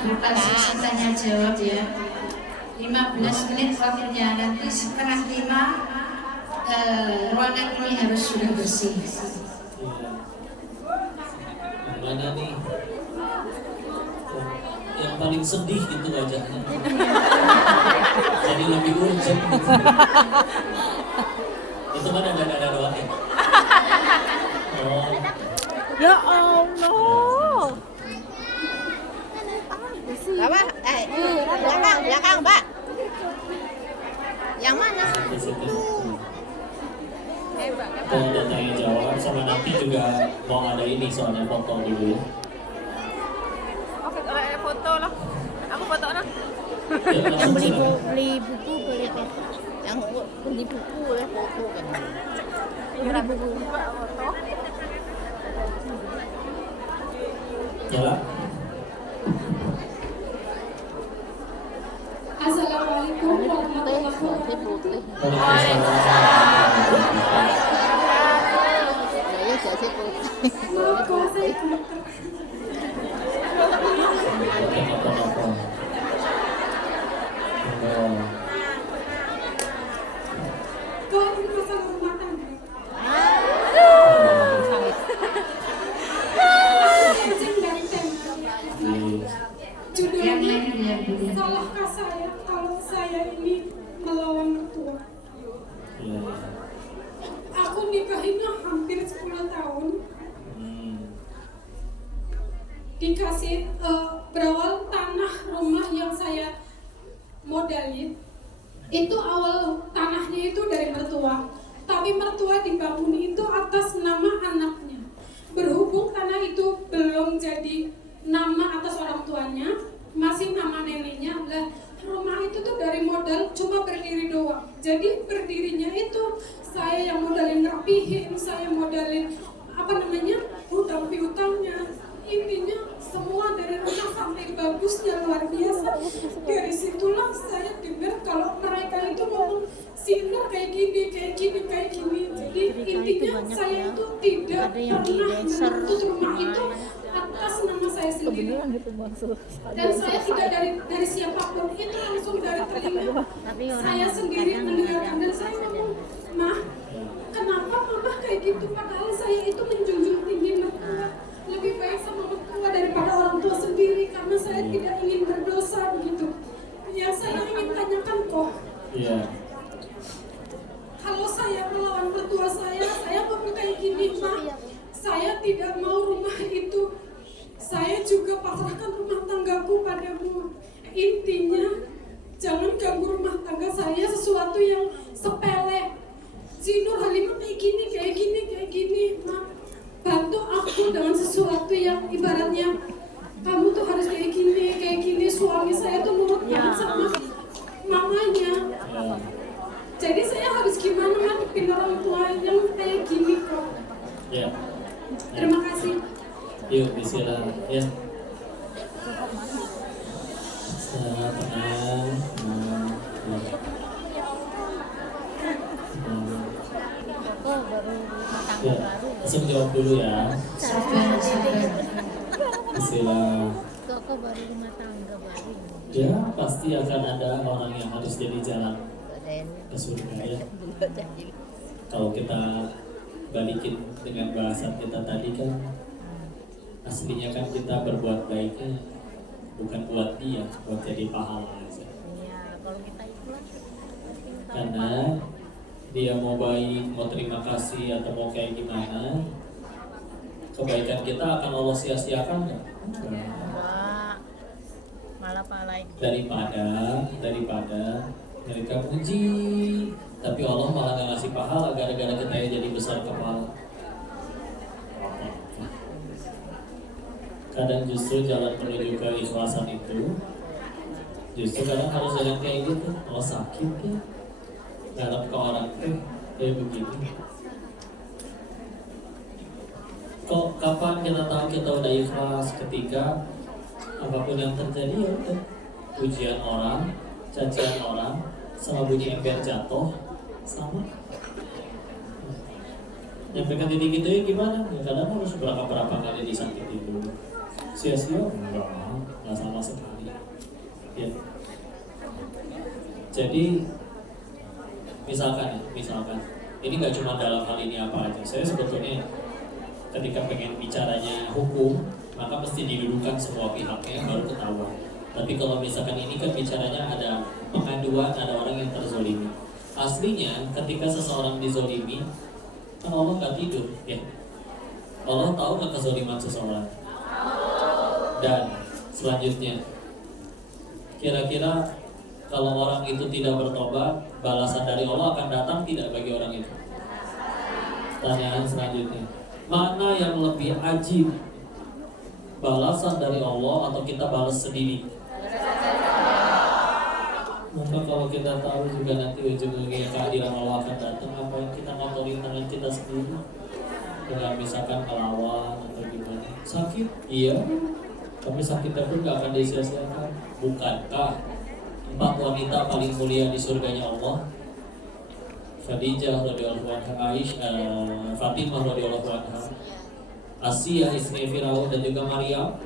berupa sesi tanya jawab ya. 15 menit waktunya, nanti setengah 5 ruangan ini harus sudah bersih. Yang mana nih? Yang paling sedih gitu wajahnya. Jadi lebih urgent gitu. Itu kan ada doang ya? Oh. Ya Allah. Apa? Belakang, Mbak. Yang mana? Di situ. Kalau ada tanya jawab sama nanti juga mau ada ini soalnya foto dulu ya. Oke, kalau ada foto lah. Aku foto lah. Ya, Yang langsung beli silakan. buku boleh foto. Yang beli buku boleh foto kan. Beli buku. Foto. Nyala. Assalamualaikum warahmatullahi wabarakatuh. Ya jadi putih. Maaf kalau saya Oke, apa-apa. Oh. kalau ini masalah rumah tangga. Izin dari tema. Judulnya salahkah saya kalau saya ini melawan mertua? Iya. Aku nikahinya hampir 10 tahun. Dikasih berawal tanah rumah yang saya modalin. Itu awal tanahnya itu dari mertua. Tapi mertua dibangun itu atas nama anaknya. Berhubung tanah itu belum jadi nama atas orang tuanya, masih nama neneknya. Lah, rumah itu tuh dari modal cuma berdiri doang. Jadi berdirinya itu saya yang modalin rapihin, saya modalin hutang piutangnya. Intinya semua dari rumah sampai bagusnya luar biasa. Dari situlah saya dengar kalau mereka itu ngomong Sinar kayak gini. Jadi intinya saya itu tidak pernah menuntut rumah itu atas nama saya sendiri. Dan saya tidak dari siapapun, itu langsung dari telinga saya sendiri mendengarkan. Dan saya ngomong, Mah, kenapa mama kayak gitu? Padahal saya itu menjunjung tinggi mertua, lebih baik sama mertua daripada orang tua sendiri, karena saya tidak ingin berdosa begitu. Yang saya ingin tanyakan kok, Iya. kalau saya melawan mertua saya ngomong kayak gini, Mah, saya tidak mau rumah itu. Saya juga pasrahkan rumah tanggaku padamu. Intinya, jangan ganggu rumah tangga saya sesuatu yang sepele. Si Nur Halimah kayak gini, Mah. Bantu aku dengan sesuatu yang ibaratnya kamu tuh harus kayak gini. Suami saya tuh nurut banget sama mamanya. Ya. Jadi saya harus gimana ngadepin orang tua yang kayak gini kok. Ya. Terima kasih. Yuk, bismillah. Ya. Tenang. Ya, langsung jawab dulu ya. Sabar. Bismillah. Kok baru rumah tangga baru. Ya, pasti akan ada orang yang harus jadi jalan ke surga ya. Kalau kita balikin dengan bahasa kita tadi kan, aslinya kan kita berbuat baiknya bukan buat dia, buat jadi pahala aja. Iya, kalau kita ikhlas Karena dia mau baik, mau terima kasih atau mau kayak gimana, kebaikan kita akan Allah sia-siakan nggak? enggak malah palain. Daripada mereka puji, tapi Allah malah nggak ngasih pahala gara-gara kita yang jadi besar kepala. Kadang justru jalan menuju keikhlasan itu justru kadang harus jalan kayak gitu. Kalau sakit ya ngarep ke orang kayak begini. Kok kapan kita tahu kita udah ikhlas? Ketika apapun yang terjadi ya udah, pujian orang, cacian orang, sama bunyi ember jatuh sama. Nyampe ke titik itu ya gimana? Ya kadang harus berapa kali disakiti dulu sia-sia? Enggak sama sekali. Ya. Jadi misalkan ini nggak cuma dalam hal ini apa aja. Saya sebetulnya ketika pengen bicaranya hukum, maka mesti didudukan semua pihaknya baru ketahuan. Tapi kalau misalkan ini kan bicaranya ada pengaduan, ada orang yang terzolimi. Aslinya ketika seseorang dizolimi, kan Allah nggak tidur, ya. Allah tahu nggak kezoliman seseorang. Dan selanjutnya, kira-kira kalau orang itu tidak bertobat, balasan dari Allah akan datang tidak bagi orang itu? Pertanyaan selanjutnya, mana yang lebih ajib? Balasan dari Allah atau kita balas sendiri? Maka kalau kita tahu juga nanti ujung-ujungnya keadilan Allah akan datang, apa yang kita ngotorin tangan kita sendiri? Dengan misalkan melawan atau gimana? Sakit? Iya. Tapi sakitnya pun gak akan disia-siakan. Bukankah 4 wanita paling mulia di surganya Allah, Khadijah radhiyallahu anha, Aisyah, Fatimah radhiyallahu anha, Asiyah istri Firaun, dan juga Maryam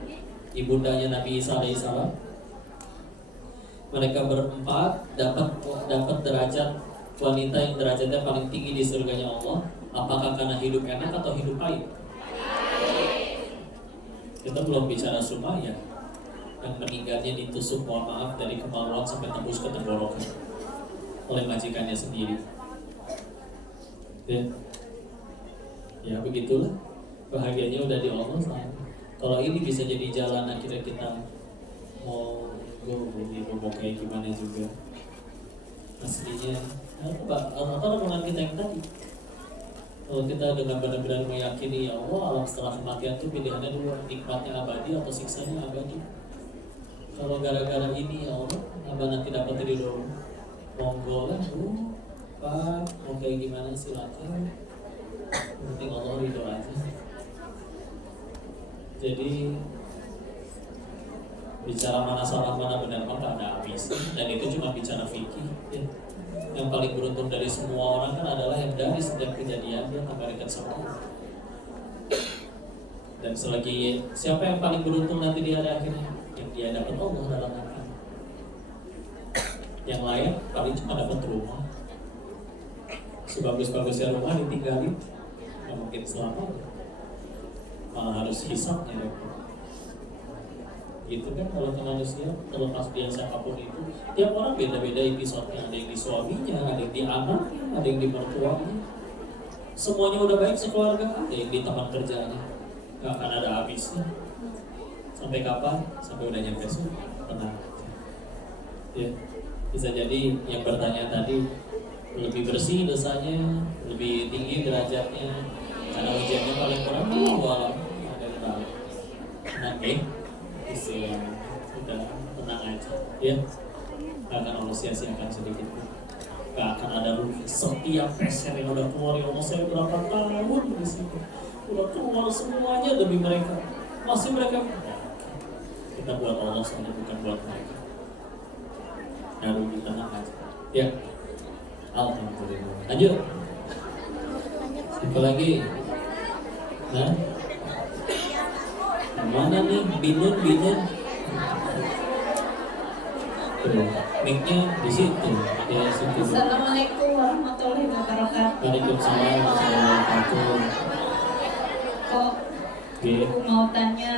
ibundanya Nabi Isa alaihissalam. Mereka berempat dapat derajat wanita yang derajatnya paling tinggi di surganya Allah. Apakah karena hidup enak atau hidup pahit? Kita belum bicara Sumayyah yang meninggalnya ditusuk, mohon maaf, dari kemaluan sampai tembus ke tenggorokan oleh majikannya sendiri. Ya begitulah, bahagianya udah di Allah. Kalau ini bisa jadi jalan akhirnya kita mau kayak gimana juga. Aslinya apa rombongan kita yang tadi, kalau kita dengan benar-benar meyakini ya Allah, alam setelah kematian itu pilihannya dua, nikmatnya abadi atau siksanya abadi. Kalau gara-gara ini ya Allah, abah nanti dapat ridho, monggo lah, Pak, mau kayak gimana silakan. Penting Allah ridho aja. Jadi bicara mana salah mana benar mah gak ada habis. Dan itu cuma bicara fikih. Ya. Yang paling beruntung dari semua orang kan adalah yang dari setiap kejadian dia tambah dekat sama Allah. Dan selagi siapa yang paling beruntung nanti di hari akhirnya? Yang dia dapat Allah dalam hati. Yang lain paling cuma dapat rumah. Sebagus-bagusnya rumah ditinggalin, nggak mungkin selamat. Malah harus hisapnya. Gitu kan kalau ke manusia, terlepas dia siapapun itu, tiap orang beda-beda episode-nya. Ada yang di suaminya, ada yang di anaknya, ada yang di mertuanya. Semuanya udah baik sekeluarga, ada yang di teman kerjanya. Gak akan ada habisnya. Sampai kapan? Sampai udah nyampe surga. Tenang. Ya, bisa jadi yang bertanya tadi lebih bersih dosanya, lebih tinggi derajatnya, karena ujiannya paling berat. Walau ada yang tahu. Oke. Istilah udah tenang aja, ya. Gak akan Allah sia-siakan sedikit pun. Gak akan ada rugi. Setiap peser yang udah keluar ya Allah, saya berapa tahun di sini udah keluar semuanya demi mereka. Masih mereka kita buat Allah soalnya, bukan buat mereka. Gak rugi, tenang aja. Ya. Alhamdulillah. Lanjut. Apa lagi? Nah. Mana nih binun? Tuh, mic-nya di situ. Ya, situ. Assalamualaikum warahmatullahi wabarakatuh. Waalaikumsalam warahmatullahi wabarakatuh. Kok aku mau tanya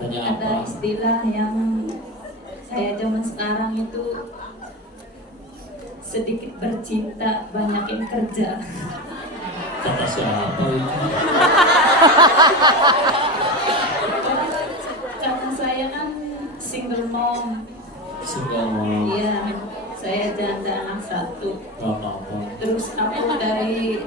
ada apa? istilah yang saya zaman sekarang itu sedikit bercinta, banyakin kerja. Kata siapa itu? Karena saya kan single mom. Single mom. Iya, saya janda anak satu. Gak apa-apa. Terus aku dari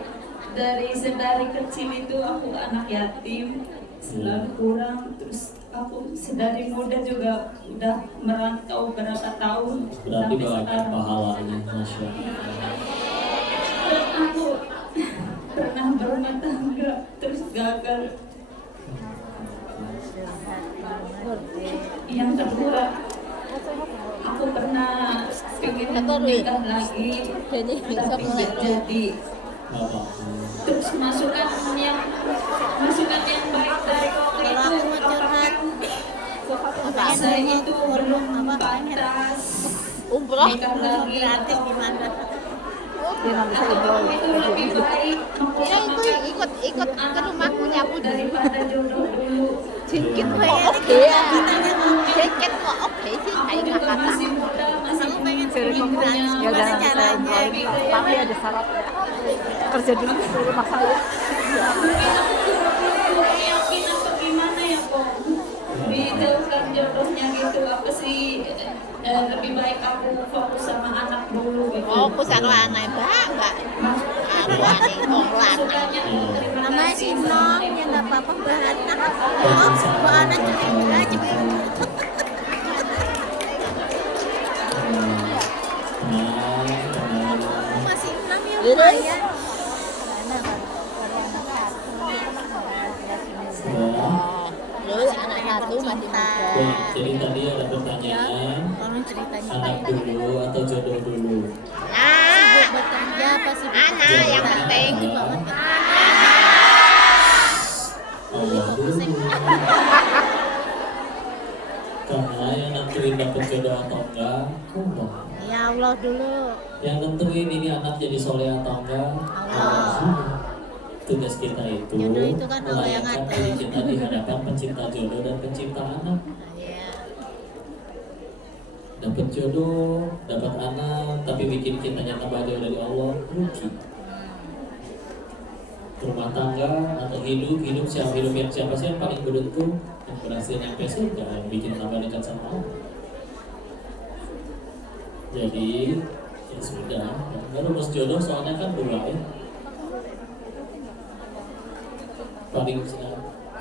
sedari kecil itu aku anak yatim, selalu kurang. Terus aku sedari muda juga udah merantau berapa tahun. Berarti sampai banyak sekarang. pahalanya, Masya Allah. Terus aku pernah berumah tangga, terus gagal. Yang kedua, aku pernah pengen nikah lagi, tapi nggak jadi. Gak apa-apa. Terus masukan yang baik dari waktu itu, apakah Saya itu belum pantas Umroh nikah lagi. gratis gimana? Dia nggak bisa umroh ya. Itu lebih baik Ya itu ikut ke rumahku nyapu dulu. daripada jodoh dulu. Sedikit Oh, pengen oke ya. sedikit kok oke sih Aku kayak juga kata. masih muda, masih pengen Ciri punya ya jangan saya umroh, tapi ada syaratnya. Kerja dulu di rumah saya. yakin apa gimana ya kok dijauhkan jodohnya gitu, apa sih lebih baik aku fokus sama anak dulu gitu. Oh, pusat lanai mbak. Aku aneh wong lanang. Sukanya terima Namanya kasih si sama Nom, ibu. ya nggak apa-apa beranak. Oh, bu anak curiga aja. Masih 6 ya lumayan. Terus anak satu masih muda. Jadi tadi ada pertanyaan, Tolong ceritanya. anak dulu atau jodoh dulu? Sibuk bekerja apa sibuk anak yang penting banget. Allah dulu. Karena yang nentuin dapet jodoh atau enggak, Allah. Ya Allah dulu. Yang nentuin ini anak jadi soleh atau enggak, Allah. Tugas kita itu Jodoh itu kan Allah yang melayakkan ngatur. diri kita di hadapan pencipta jodoh dan pencipta anak. Ya. Dapat jodoh, dapat anak, tapi bikin kita tambah jauh dari Allah, rugi. Rumah tangga atau hidup siapa sih yang paling beruntung, yang berhasil nyampe surga, yang bikin tambah dekat sama Allah. Jadi ya sudah, nggak rumus jodoh soalnya kan dua ya. Paling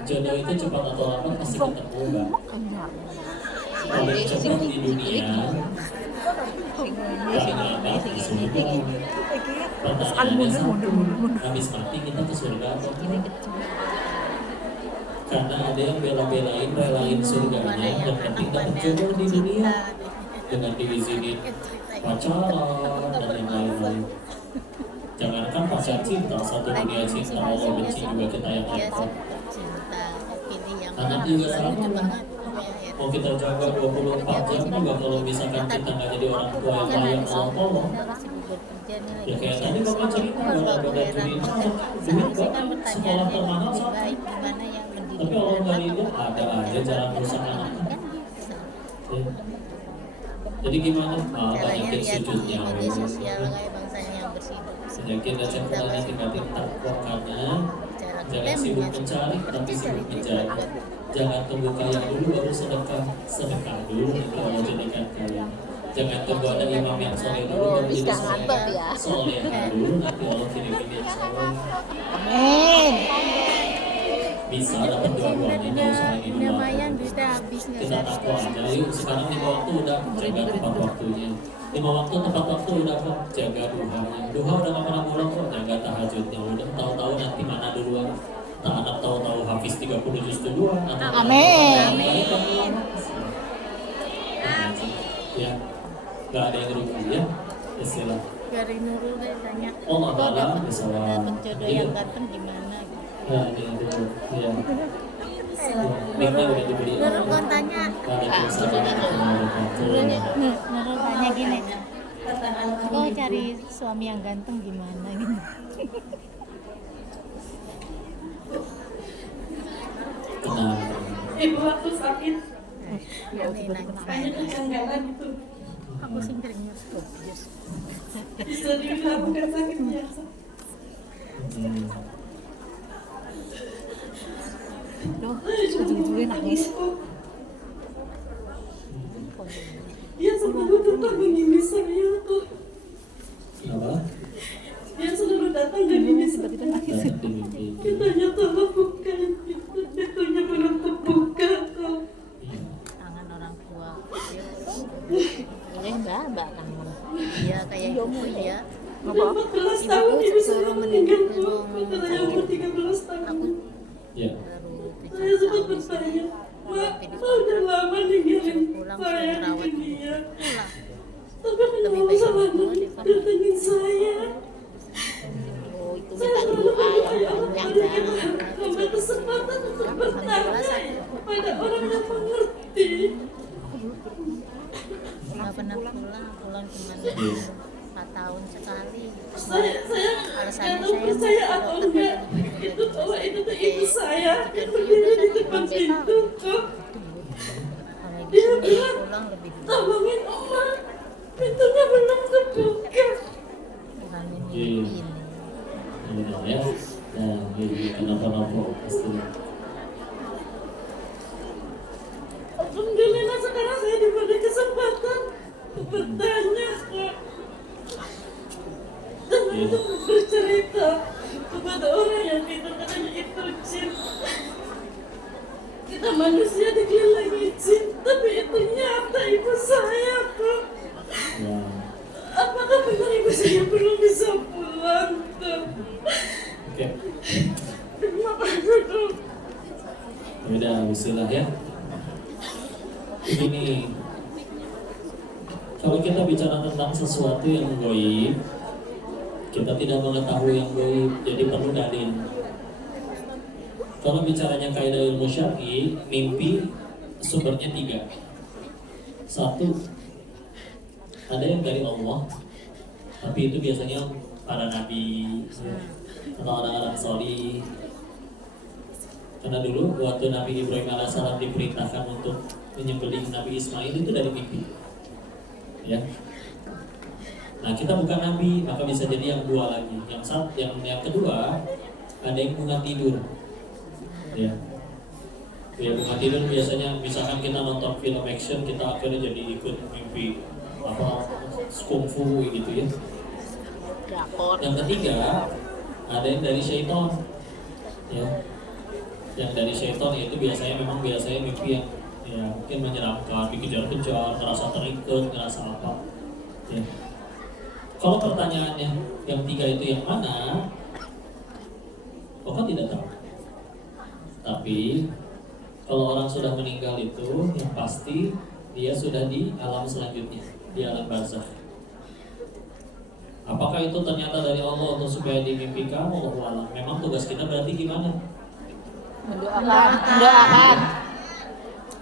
jodoh itu cepat atau lambat pasti ketemu enggak? Paling cepat di dunia, paling lambat di surga. Pertanyaannya satu, habis mati kita ke surga atau enggak? Karena ada yang relain surganya dan penting dapat jodoh di dunia dengan diizinin pacaran dan yang lain-lain. Jangankan pacar cinta, satu dunia cinta Allah benci juga kita yang repot. Anak juga sama. Mau kita jaga 24 jam juga kalau misalkan kita nggak jadi orang tua yang layak Allah tolong. Ya kayak tadi bapak cerita ada curi duit kan sekolah termahal satu. Tapi Allah nggak ridho, ada aja jalan rusak anak. Ya. Jadi gimana? Banyakin sujudnya. Sedikit dan sekolahnya tingkatin takwa karena jangan sibuk mencari tapi sibuk menjaga. Jangan tunggu kaya dulu baru sedekah dulu nanti Allah jadikan kaya. Jangan tunggu ada imam yang soleh dulu baru jadi soleh dulu nanti Allah kirimin yang soleh. Amin. Bisa dapat dua-duanya kalau usah ini dulu. Lumayan bisa habis Kita takwa aja yuk. Sekarang 5 waktu udah jaga tepat waktunya. 5 waktu tepat waktu udah kok jaga duhanya. Duha udah gak pernah bolong kok, jaga tahajudnya. Udah tahu-tahu nanti mana duluan. Tak anak tahu-tahu hafiz 30 juz duluan. Amin. Ya, gak ada yang rugi ya. Istilah. Dari Nurul deh tanya. Allah Kok Ta'ala dapat bisa jodoh yang ganteng gimana? Ya, ini dulu. Ya. Miknya udah dibeli. Nurul kan tanya. Nurul tanya gini. Kok cari suami yang ganteng gimana gitu? Kenal. Ibu aku sakit, Aneh banyak kegagalan itu. Aku sih sering nyusup. Bisa dibilang bukan sakit biasa. Ujung-ujungnya nangis. Dia selalu datang menghibur saya kok. Apa? Dia selalu datang dan ini Datang di mimpi. Kitanya tolong bukain pintu, pintunya belum kebuka kok. Iya. Tangan orang tua. Boleh mbak kangen. Iya kayak gitu ya. 14 tahun ibu saya suruh meninggal meninggal, bu. Saya umur 13 tahun. Aku Ya. baru Saya sempat bertanya, Mak, udah lama ninggalin saya di dunia. Tapi kenapa sama datengin saya? Oh itu Saya minta selalu doa berdoa yang ya Allah banyak berikan kan. hamba kesempatan untuk bertanya pada orang yang mengerti. cuma Iya. 4 tahun sekali. Saya Alasannya nggak tahu percaya atau enggak itu bahwa itu tuh ibu saya yang berdiri di depan pintu kok. Kalau Dia gitu bilang, pulang lebih dulu. tolongin Oma, pintunya belum kebuka. Bukannya Iya. mimpi ini. Iya ya. Nah, ini kenapa-napa pasti. Alhamdulillah sekarang saya diberi kesempatan untuk bertanya kok. Dan untuk bercerita kepada orang yang kita katanya itu jin. Kita manusia dikelilingi jin, tapi itu nyata ibu saya kok. Ya. Apakah benar ibu saya belum bisa pulang tuh? Oke. Terima kasih tuh. Udah, bismillah ya. Begini, kalau kita bicara tentang sesuatu yang gaib, kita tidak mengetahui yang gaib, jadi perlu dalil. Kalau bicaranya kaidah ilmu syar'i, mimpi sumbernya 3. 1, ada yang dari Allah, tapi itu biasanya para nabi atau orang-orang solih. Karena dulu waktu Nabi Ibrahim alaihissalam diperintahkan untuk menyembelih Nabi Ismail itu dari mimpi, ya. Nah kita bukan nabi, maka bisa jadi yang 2 lagi. Yang kedua, ada yang bunga tidur, ya. Ya bunga tidur biasanya, misalkan kita nonton film action, kita akhirnya jadi ikut mimpi apa kungfu gitu ya. Yang ketiga, ada yang dari syaitan, ya. Yang dari syaitan itu biasanya mimpi yang ya mungkin menyeramkan, dikejar-kejar, ngerasa terikat, ngerasa apa, ya. Kalau pertanyaannya yang 3 itu yang mana, Koko tidak tahu. Tapi kalau orang sudah meninggal itu, yang pasti dia sudah di alam selanjutnya, di alam barzakh. Apakah itu ternyata dari Allah untuk supaya dimimpikan? Wallahu a'lam. Memang tugas kita berarti gimana? Mendoakan.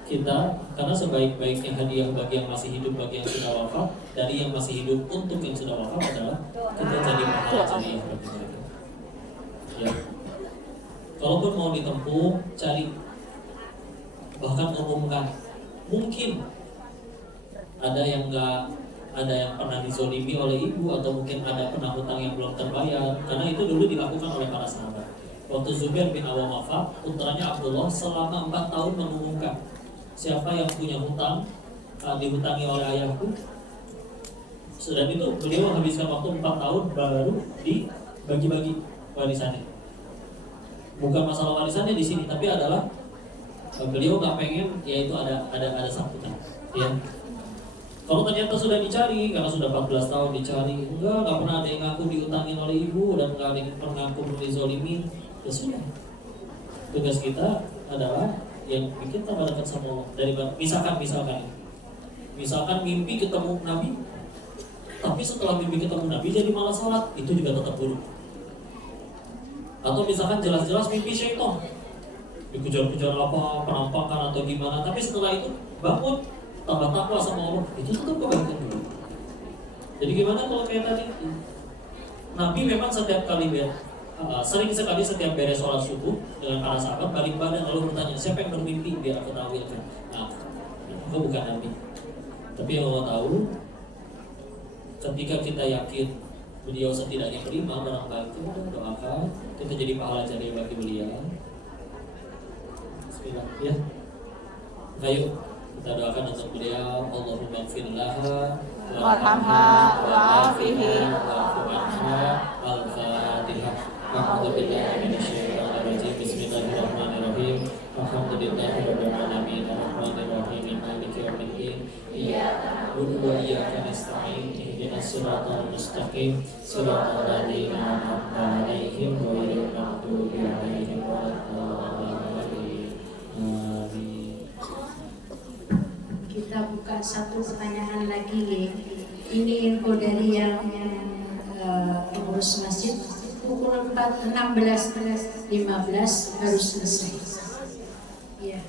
Kita, karena sebaik-baiknya hadiah bagi yang masih hidup, bagi yang sudah wafat, dari yang masih hidup untuk yang sudah wafat adalah kita jadi pahala jariah bagi mereka. Ya. Kalaupun mau ditempuh, cari, bahkan umumkan. Mungkin ada yang pernah dizolimi oleh ibu, atau mungkin ada pernah hutang yang belum terbayar, karena itu dulu dilakukan oleh para sahabat. Waktu Zubair bin Awam wafat, putranya Abdullah selama 4 tahun mengumumkan, siapa yang punya hutang, dihutangi oleh ayahku. Dan itu beliau menghabiskan waktu 4 tahun baru dibagi-bagi warisannya. Bukan masalah warisannya di sini, tapi adalah beliau nggak pengen yaitu ada sambutan. Ya. Kalau ternyata sudah dicari, karena sudah 14 tahun dicari, nggak pernah ada yang ngaku dihutangin oleh ibu, dan nggak ada yang pernah ngaku dizolimin, ya sudah. Tugas kita adalah yang bikin tambah dekat sama Allah. Dari misalkan mimpi ketemu Nabi, tapi setelah mimpi ketemu Nabi jadi malah sholat, itu juga tetap buruk. Atau misalkan jelas-jelas mimpi syaitan, dikejar-kejar apa, penampakan atau gimana, tapi setelah itu bangun, tambah takwa sama Allah, itu tetap kebaikan juga. Jadi gimana kalau kayak tadi, Nabi memang setiap kali sering sekali setiap beres sholat subuh dengan para sahabat balik badan lalu bertanya, siapa yang bermimpi biar aku takwilkan. Nah, aku bukan Nabi, tapi yang Allah tahu, ketika kita yakin beliau setidaknya terima barang baik itu, doakan kita jadi pahala jariah bagi beliau. Bismillah ya. Ayo kita doakan untuk beliau. Allahumma ighfir laha warhamha wa'afihi wa'fu anha. Al-Fatihah. A'udzu billahi minasyaitonir rajim. Bismillahirrahmanirrahim. Alhamdulillahi rabbil alamin. Arrahmanir rahim. Maliki yaumiddin. Iyyaka na'budu wa iyyaka nasta'in. Ihdinas siratal mustaqim. Siratal ladzina an'amta 'alaihim ghairil maghdubi 'alaihim waladdallin. Amin. Kita buka satu pertanyaan lagi. Ini info dari yang pengurus masjid. Pukul 16.15 baru selesai. Ya.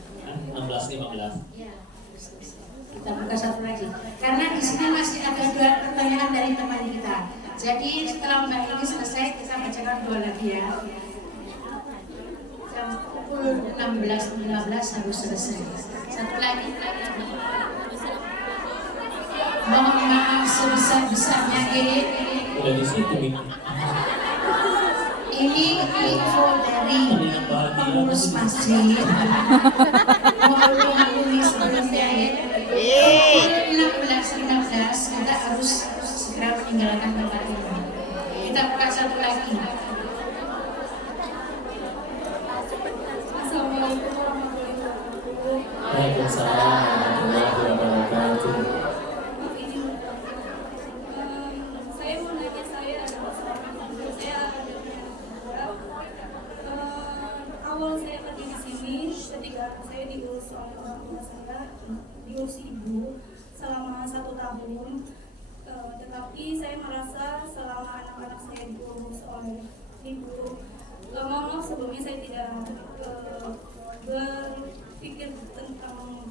16.15. Ya, selesai. Kita buka satu lagi. Karena di sini masih ada 2 pertanyaan dari teman kita. Jadi setelah Mbak ini selesai, kita bacakan 2 lagi ya. Jam pukul 16.15 harus selesai. Satu lagi. Mohon maaf sebesar-besarnya Udah di situ nih. ini info dari pengurus masjid. Mohon dimaklumi sebelumnya ya. 16.15 kita harus segera meninggalkan tempat ini. Kita buka satu lagi. Assalamualaikum warahmatullahi wabarakatuh. Waalaikumsalam warahmatullahi wabarakatuh. Maaf izin, saya mau nanya, saya adalah seorang saya awal saya kerja di sini ketika saya diurus oleh orang tua saya, diurus ibu selama 1 tahun. Tetapi saya merasa selama anak-anak saya diurus oleh ibu, mohon maaf sebelumnya saya tidak berpikir tentang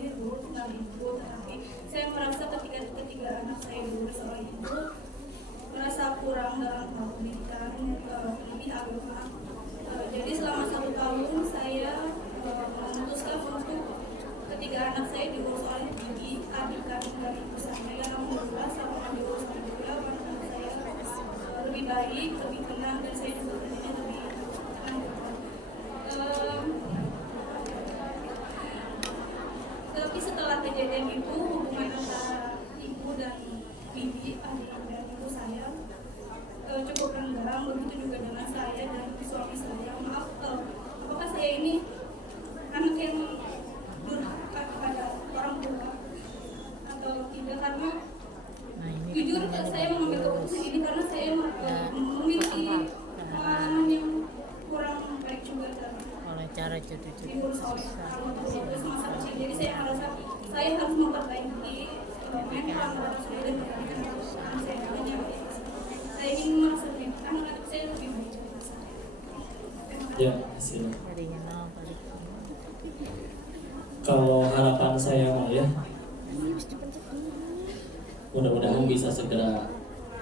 ibu, tapi saya merasa ketika anak saya diurus oleh ibu, merasa kurang dalam hal pendidikan, lebih agama. Jadi selama 1 tahun saya memutuskan untuk ketika anak saya diurus oleh adik kandung dari ibu saya, alhamdulillah selama diurus oleh beliau, anak saya lebih baik, lebih tenang, dan saya juga lebih tenang. Tapi setelah kejadian itu, hubungan antara ibu dan bibi, adik dan ibu saya cukup renggang, begitu juga dengan saya dan suami saya. Maaf, apakah saya ini anak yang durhaka kepada orang tua atau tidak? Karena jujur saya mengambil keputusan ini karena saya memiliki pengalaman yang kurang baik juga dalam cara jodoh diurus oleh orang tua semasa kecil. Jadi saya merasa saya harus memperbaiki mental saya dan anak saya. Saya ingin merasa lebih anak saya lebih baik. Ya, silakan. Kalau harapan saya ya, mudah-mudahan bisa segera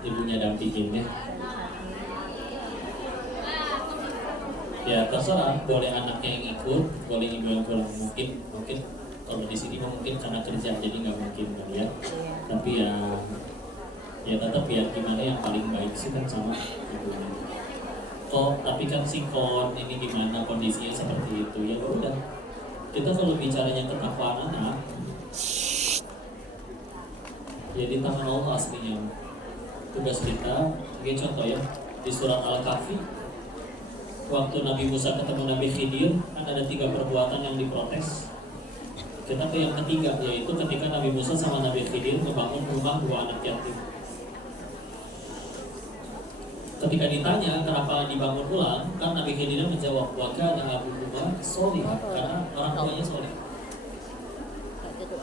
ibunya dampingin ya. Ya terserah, boleh anaknya yang ikut, boleh ibu yang pulang. Mungkin kalau di sini mungkin karena kerja jadi nggak mungkin kan ya. Tapi ya tetap biar gimana yang paling baik sih kan sama ibunya. Tapi kan sikon ini gimana kondisinya seperti itu ya udah. Kita kalau bicaranya ketakwaan anak, ya di tangan Allah aslinya. Tugas kita, sebagai contoh ya, di surat Al-Kahfi, waktu Nabi Musa ketemu Nabi Khidir, kan ada 3 perbuatan yang diprotes. Kita ke yang ketiga, yaitu ketika Nabi Musa sama Nabi Khidir membangun rumah 2 anak yatim. Ketika ditanya kenapa dibangun ulang, kan Nabi Khidir menjawab, wa kana abuhuma sholihah, karena orang tuanya soleh.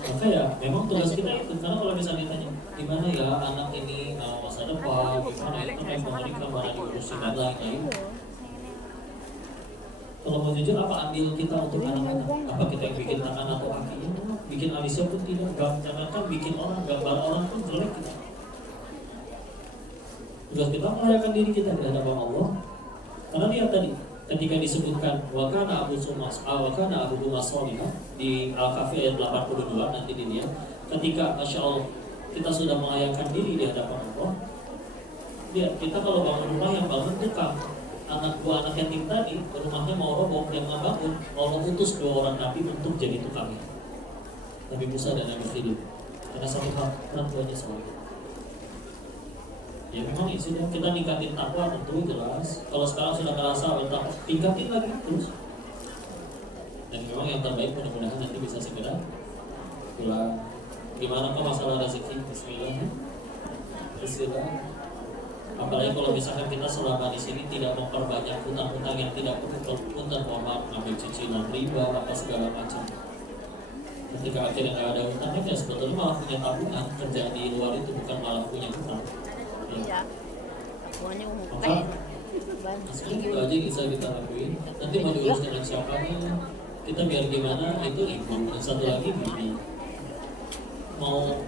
Maka ya, memang tugas kita itu, karena kalau misalnya ditanya, gimana ya anak ini masa depan, gimana itu kayak mengerikan, mana diurusin dan lain-lain. Kalau mau jujur, apa ambil kita untuk anak-anak? Apa kita yang bikin tangan atau kakinya? Bikin alisnya pun tidak, jangankan bikin orang, gambar orang pun jelek kita. Tugas kita melayakan diri kita di hadapan Allah. Karena lihat tadi, ketika disebutkan wakana abu sholihah di Al-Kahfi ayat 82 nanti dilihat, ketika Masya Allah kita sudah melayakan diri di hadapan Allah. Lihat, kita kalau bangun rumah yang bangun tukang, dua anak yatim tadi, rumahnya mau roboh, yang ngebangun, Allah utus 2 orang nabi untuk jadi tukangnya, Nabi Musa dan Nabi Khidir. Karena satu hal, orang tuanya soleh. Ya memang isinya kita ningkatin takwa tentu jelas. Kalau sekarang sudah merasa takwa, tingkatin lagi terus. Dan memang yang terbaik mudah-mudahan nanti bisa segera pulang. Gimana kok masalah rezeki? Bismillah. Apalagi kalau misalkan kita selama di sini tidak memperbanyak hutang-hutang yang tidak perlu punten, mohon maaf, ngambil cicilan riba apa segala macam. Ketika akhirnya nggak ada hutangnya, ya sebetulnya malah punya tabungan. Kerja di luar itu bukan malah punya hutang. Iya. Semuanya umum. Maka sebenarnya itu aja bisa kita lakuin. Nanti mau diurus dengan siapanya, kita biar gimana itu ibu dan satu lagi bibi. mau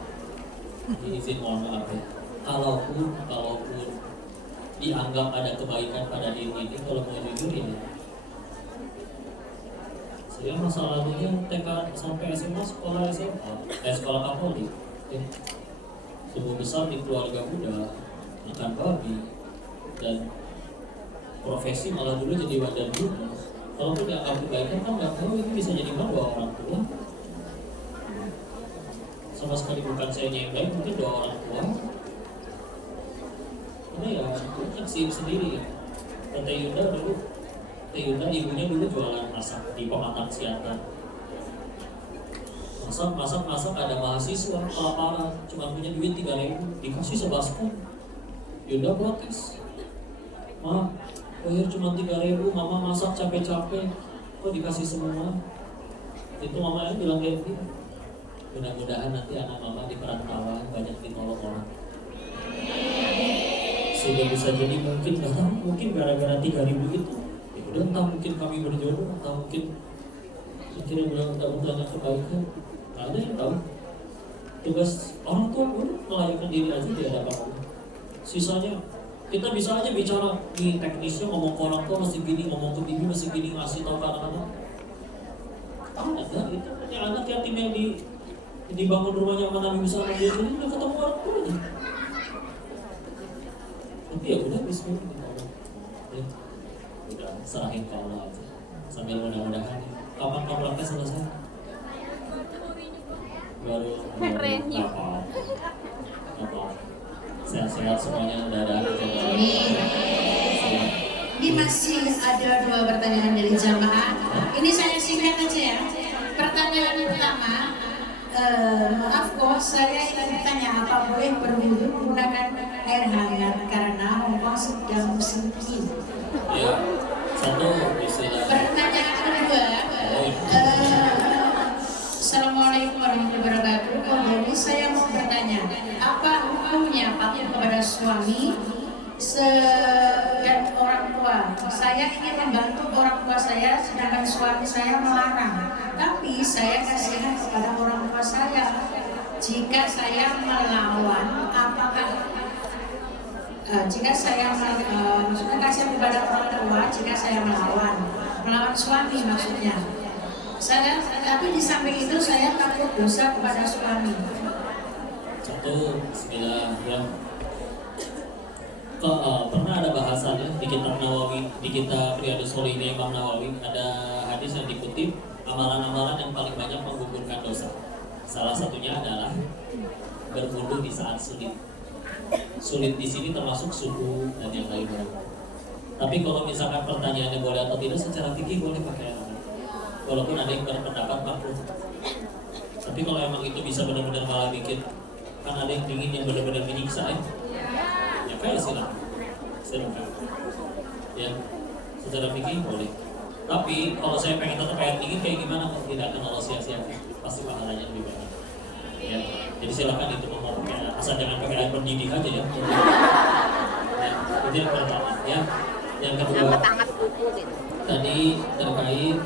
izin mohon maaf ya, kalaupun dianggap ada kebaikan pada diri ini, kalau mau jujur ya, saya masa lalunya TK sampai SMA sekolah sekolah Katolik ya. Tumbuh besar di keluarga Buddha, makan babi, dan profesi malah dulu jadi wadah dulu. Kalaupun dianggap kebaikan kan nggak tahu ini bisa jadi dua orang tua. Sama sekali bukan saya yang baik, mungkin dua orang tua. Karena ya nyaksiin sendiri ya. Tante Yunda ibunya dulu jualan masak di Pematang Siantar. Masak ada mahasiswa kelaparan, cuma punya duit 3.000, dikasih sebaskom. Yunda protes, "Ma, bayar cuma 3.000, mama masak capek-capek, kok dikasih semua?" Itu mamanya bilang kayak gitu. Mudah-mudahan nanti anak mama di perantauan banyak ditolong orang. Sehingga bisa jadi mungkin gara-gara 3.000 itu, ya udah entah mungkin kami berjodoh, atau mungkin akhirnya mudah-mudahan kebaikan. Gak ada yang tahu. Tugas orang tua pun melayakkan diri aja di hadapan Allah. Sisanya kita bisa aja bicara di teknisnya, ngomong ke orang tua mesti gini, ngomong ke bibi mesti gini, ngasih tahu ke anak-anak. Ada itu punya anak yatim yang dibangun rumahnya sama Nabi Musa dia jadi udah ketemu orang tuanya. Tapi ya udah bismillah, ya udah serahin ke Allah aja. Sambil mudah-mudahan kapan kontraknya selesai? Baru apa? Sehat-sehat semuanya, udah ada. Ini masih ada 2 pertanyaan dari jamaah. Ini saya singkat aja ya. Pertanyaan pertama, maaf kok saya ingin tanya apa boleh berwudu menggunakan air hangat karena Hongkong sedang musim dingin. Ya, satu istilah. Pertanyaan kedua, Assalamualaikum warahmatullahi wabarakatuh. Jadi saya mau bertanya, apa hukumnya patuh kepada suami dan orang tua? Saya ingin membantu orang tua saya, sedangkan suami saya melarang. Tapi saya kasihan kepada orang tua saya. Jika saya melawan, apakah jika saya maksudnya kasihan kepada orang tua jika saya melawan suami maksudnya. Tapi di samping itu saya takut dosa kepada suami. Satu, bismillah ya. Pernah ada bahasanya di kitab Nawawi, di kitab Riyadhus Shalihin Imam Nawawi, ada hadis yang dikutip, amalan-amalan yang paling banyak menggugurkan dosa. Salah satunya adalah berwudu di saat sulit. Sulit di sini termasuk suhu dan yang lain-lain. Tapi kalau misalkan pertanyaannya boleh atau tidak, secara fikih boleh pakai air hangat. Walaupun ada yang berpendapat makruh. Tapi kalau emang itu bisa benar-benar malah bikin, kan ada yang dingin yang benar-benar menyiksa ya. Ya kayak silakan. Ya, secara fikih boleh. Tapi kalau saya pengen tetap air dingin kayak gimana kok tidak akan Allah sia-siakan, pasti pahalanya lebih banyak. Ya, jadi silakan itu mau pakai, asal jangan pakai air mendidih aja ya. Ya, itu yang pertama ya. Yang kedua, tadi terkait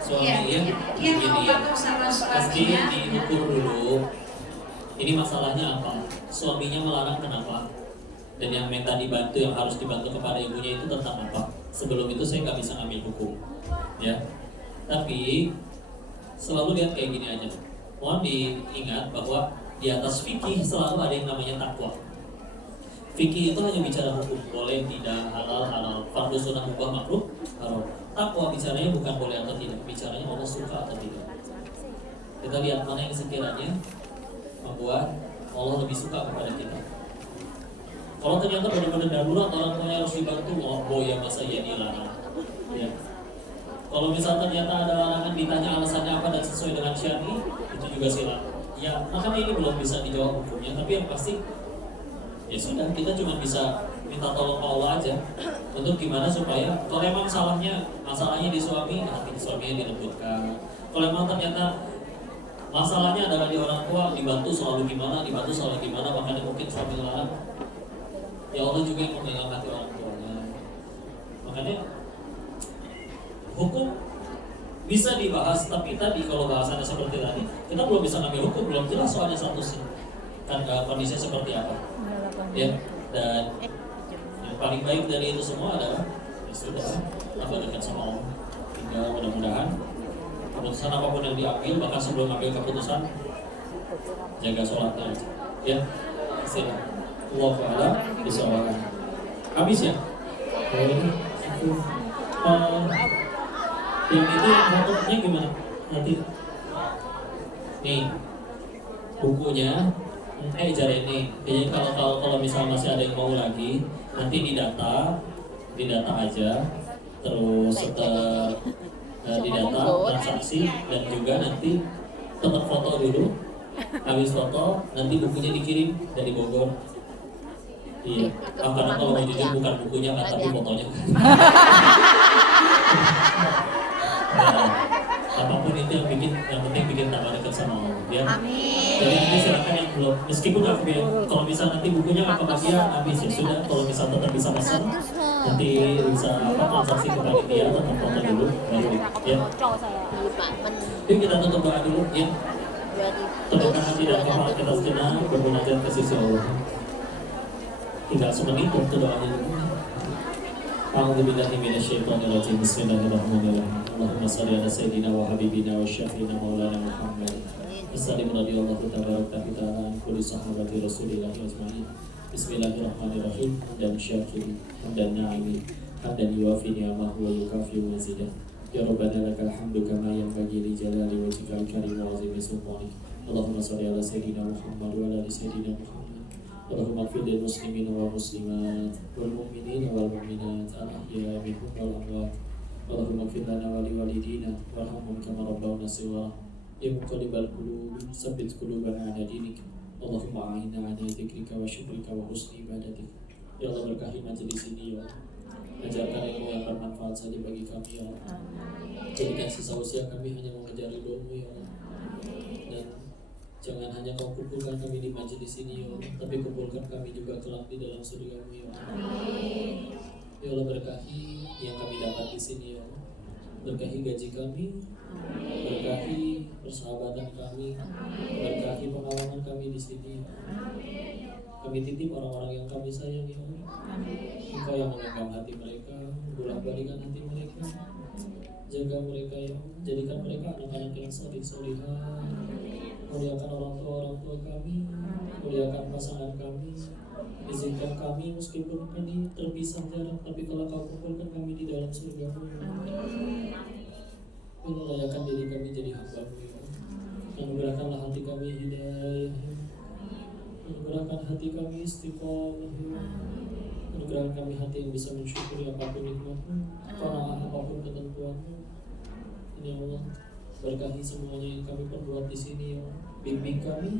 suami ya, dia mau begini ya, patuh sama pasti suaminya. diukur dulu. Ini masalahnya apa? Suaminya melarang kenapa? Dan yang minta dibantu, yang harus dibantu kepada ibunya itu tentang apa? Sebelum itu saya nggak bisa ngambil hukum, ya. Tapi selalu lihat kayak gini aja. Mohon diingat bahwa di atas fikih selalu ada yang namanya takwa. Fikih itu hanya bicara hukum, boleh, tidak, halal, halal, fardu sunnah, mubah, makruh, haram. Takwa bicaranya bukan boleh atau tidak, bicaranya Allah suka atau tidak. Kita lihat mana yang sekiranya membuat Allah lebih suka kepada kita. Kalau ternyata benar-benar darurat orang tuanya harus dibantu, oh ya masa ya dilarang. Ya. Kalau misalnya ternyata ada larangan, ditanya alasannya apa dan sesuai dengan syar'i, itu juga silakan. Ya, makanya ini belum bisa dijawab hukumnya, tapi yang pasti ya sudah, kita cuma bisa minta tolong ke Allah aja untuk gimana supaya kalau emang masalahnya di suami, hati suaminya dilembutkan. Kalau emang ternyata masalahnya adalah di orang tua, dibantu selalu gimana, makanya mungkin suami larang. Ya Allah juga yang menghilang hati orang tuanya. Makanya hukum bisa dibahas, tapi tadi kalau bahasannya seperti tadi, kita belum bisa ngambil hukum, belum jelas soalnya statusnya kan kondisinya seperti apa, ya. Dan yang paling baik dari itu semua adalah ya sudah, tambah dekat sama Allah. Tinggal mudah-mudahan keputusan apapun yang diambil, bahkan sebelum ambil keputusan, jaga sholatnya aja, ya. Silakan. Allah ta'ala bisawab. Habis ya? Yang itu yang fotonya gimana? Nanti nih bukunya ini. Jadi kalau misalnya masih ada yang mau lagi, nanti didata aja, terus didata transaksi, dan juga nanti tetap foto dulu. Habis foto, nanti bukunya dikirim dari Bogor. Iya, karena kalau mau jujur bukan bukunya kan, tapi fotonya. Nah, apapun itu yang penting bikin tambah dekat sama Allah, ya. Jadi nanti silakan yang belum, meskipun aku bilang, kalau misal nanti bukunya nggak kebagian, habis ya sudah. Kalau misal tetap bisa pesan, nanti bisa transaksi ke panitia, tetap foto dulu, baru ya. Yuk kita tutup doa dulu, ya. Tundukkan hati dan kepala kita sejenak, bermunajat ke sisi Allah. Tinggal semenit untuk doanya dulu. A'udzubillahi minasyaitonirrajim. Bismillahirrahmanirrahim. Allahumma shalli ala sayyidina wa habibina wa syafiina maulana Muhammad. Wassalim radhiyallahu tabaraka ta'ala an kulli sahabati Rasulillah ajma'in. Bismillahirrahmanirrahim. Dan syakiri dan na'imi dan yuwafi ni'amahu wa yukafi mazidah. Ya Rabbana lakal hamdu kama yanbaghi li jalali wajhikal karim wa 'azimi sultanik. Allahumma shalli ala sayyidina Muhammad wa ala ali sayyidina Muhammad. Allahumma ighfir lil muslimina wal muslimat wal mu'minina wal mu'minat al-ahya'i minhum wal amwat. Allahumma ighfir lana wa li walidina warhamhum kama rabbawna shighara. Ya muqallibal qulub tsabbit qulubana 'ala dinik. Allahumma a'inna 'ala dzikrika wa syukrika wa husni ibadatik. Ya Allah, berkahi majelis ini ya Allah. Ajarkan ilmu yang bermanfaat saja bagi kami ya Allah. Jadikan sisa usia kami hanya mengejar ridho-Mu ya Allah. Dan jangan hanya Kau kumpulkan kami di majelis ini ya Allah, tapi kumpulkan kami juga kelak di dalam surga-Mu ya Allah. Ya Allah, berkahi yang kami dapat di sini ya Allah. Berkahi gaji kami, berkahi persahabatan kami, berkahi pengalaman kami di sini ya Allah. Kami titip orang-orang yang kami sayang ya Allah. Engkau yang menggenggam hati mereka, bolak-balikan hati mereka, jaga mereka ya Allah. Jadikan mereka anak-anak yang salih-salihah. Muliakan orang tua kami, muliakan pasangan kami. Izinkan kami meskipun kami terpisah jarak, tapi kalau Kau kumpulkan kami di dalam surga-Mu. Allah, layakan diri kami jadi hamba-Mu ya Allah. Anugerahkanlah hati kami hidayah, anugerahkan hati kami istiqomah ya Allah. Anugerahkan kami hati yang bisa mensyukuri apapun nikmat-Mu, qanaah apapun ketentuan-Mu. Ya Allah, berkahi semuanya yang kami perbuat di sini ya Allah. Bimbing kami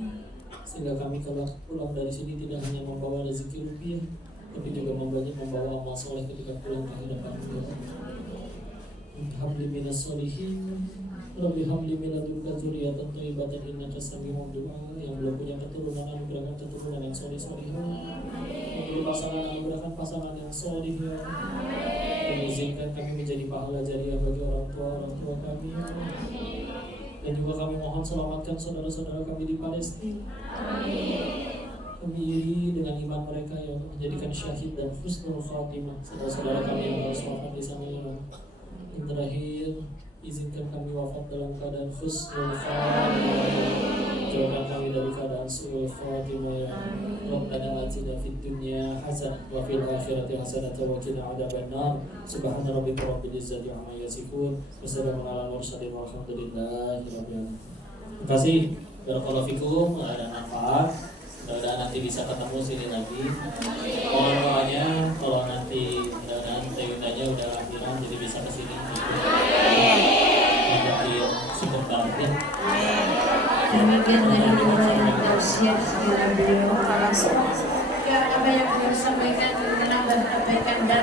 sehingga kami kalau pulang dari sini tidak hanya membawa rezeki rupiah, tapi juga membawa amal soleh ketika pulang ke hadapan-Mu ya Allah. Habli minas sholihin, Rabbi habli min ladunka dzurriyyatan thayyibatan innaka sami'ud du'a. Yang belum punya keturunan, anugerahkan keturunan yang soleh-solehah. Yang belum pasangan, anugerahkan pasangan yang soleh ya Allah. Dan izinkan kami menjadi pahala jariah bagi orang tua kami ya Allah. Dan juga kami mohon selamatkan saudara-saudara kami di Palestina. Kami iri dengan iman mereka ya Allah. Jadikan syahid dan husnul khatimah saudara-saudara kami yang harus wafat di sana ya Allah. Yang terakhir, izinkan kami wafat dalam keadaan husnul khatimah. Jauhkan kami dari keadaan su'ul khatimah ya Rabbana atina fid dunya hasanah wa fil akhirati hasanah wa qina adzabannar. Subhana rabbika rabbil izzati amma yasifun wa salamun alal mursalin walhamdulillahi rabbil alamin. Terima kasih. Barakallahu fikum, ada manfaat. Mudah-mudahan nanti bisa ketemu sini lagi. Mohon doanya kalau nanti mudah-mudahan reuniannya udah akhiran jadi bisa kesini. Nanti syukur banget. Demikian dari tausiah dari beliau. Ya, apa yang beliau sampaikan, menambah kebaikan dan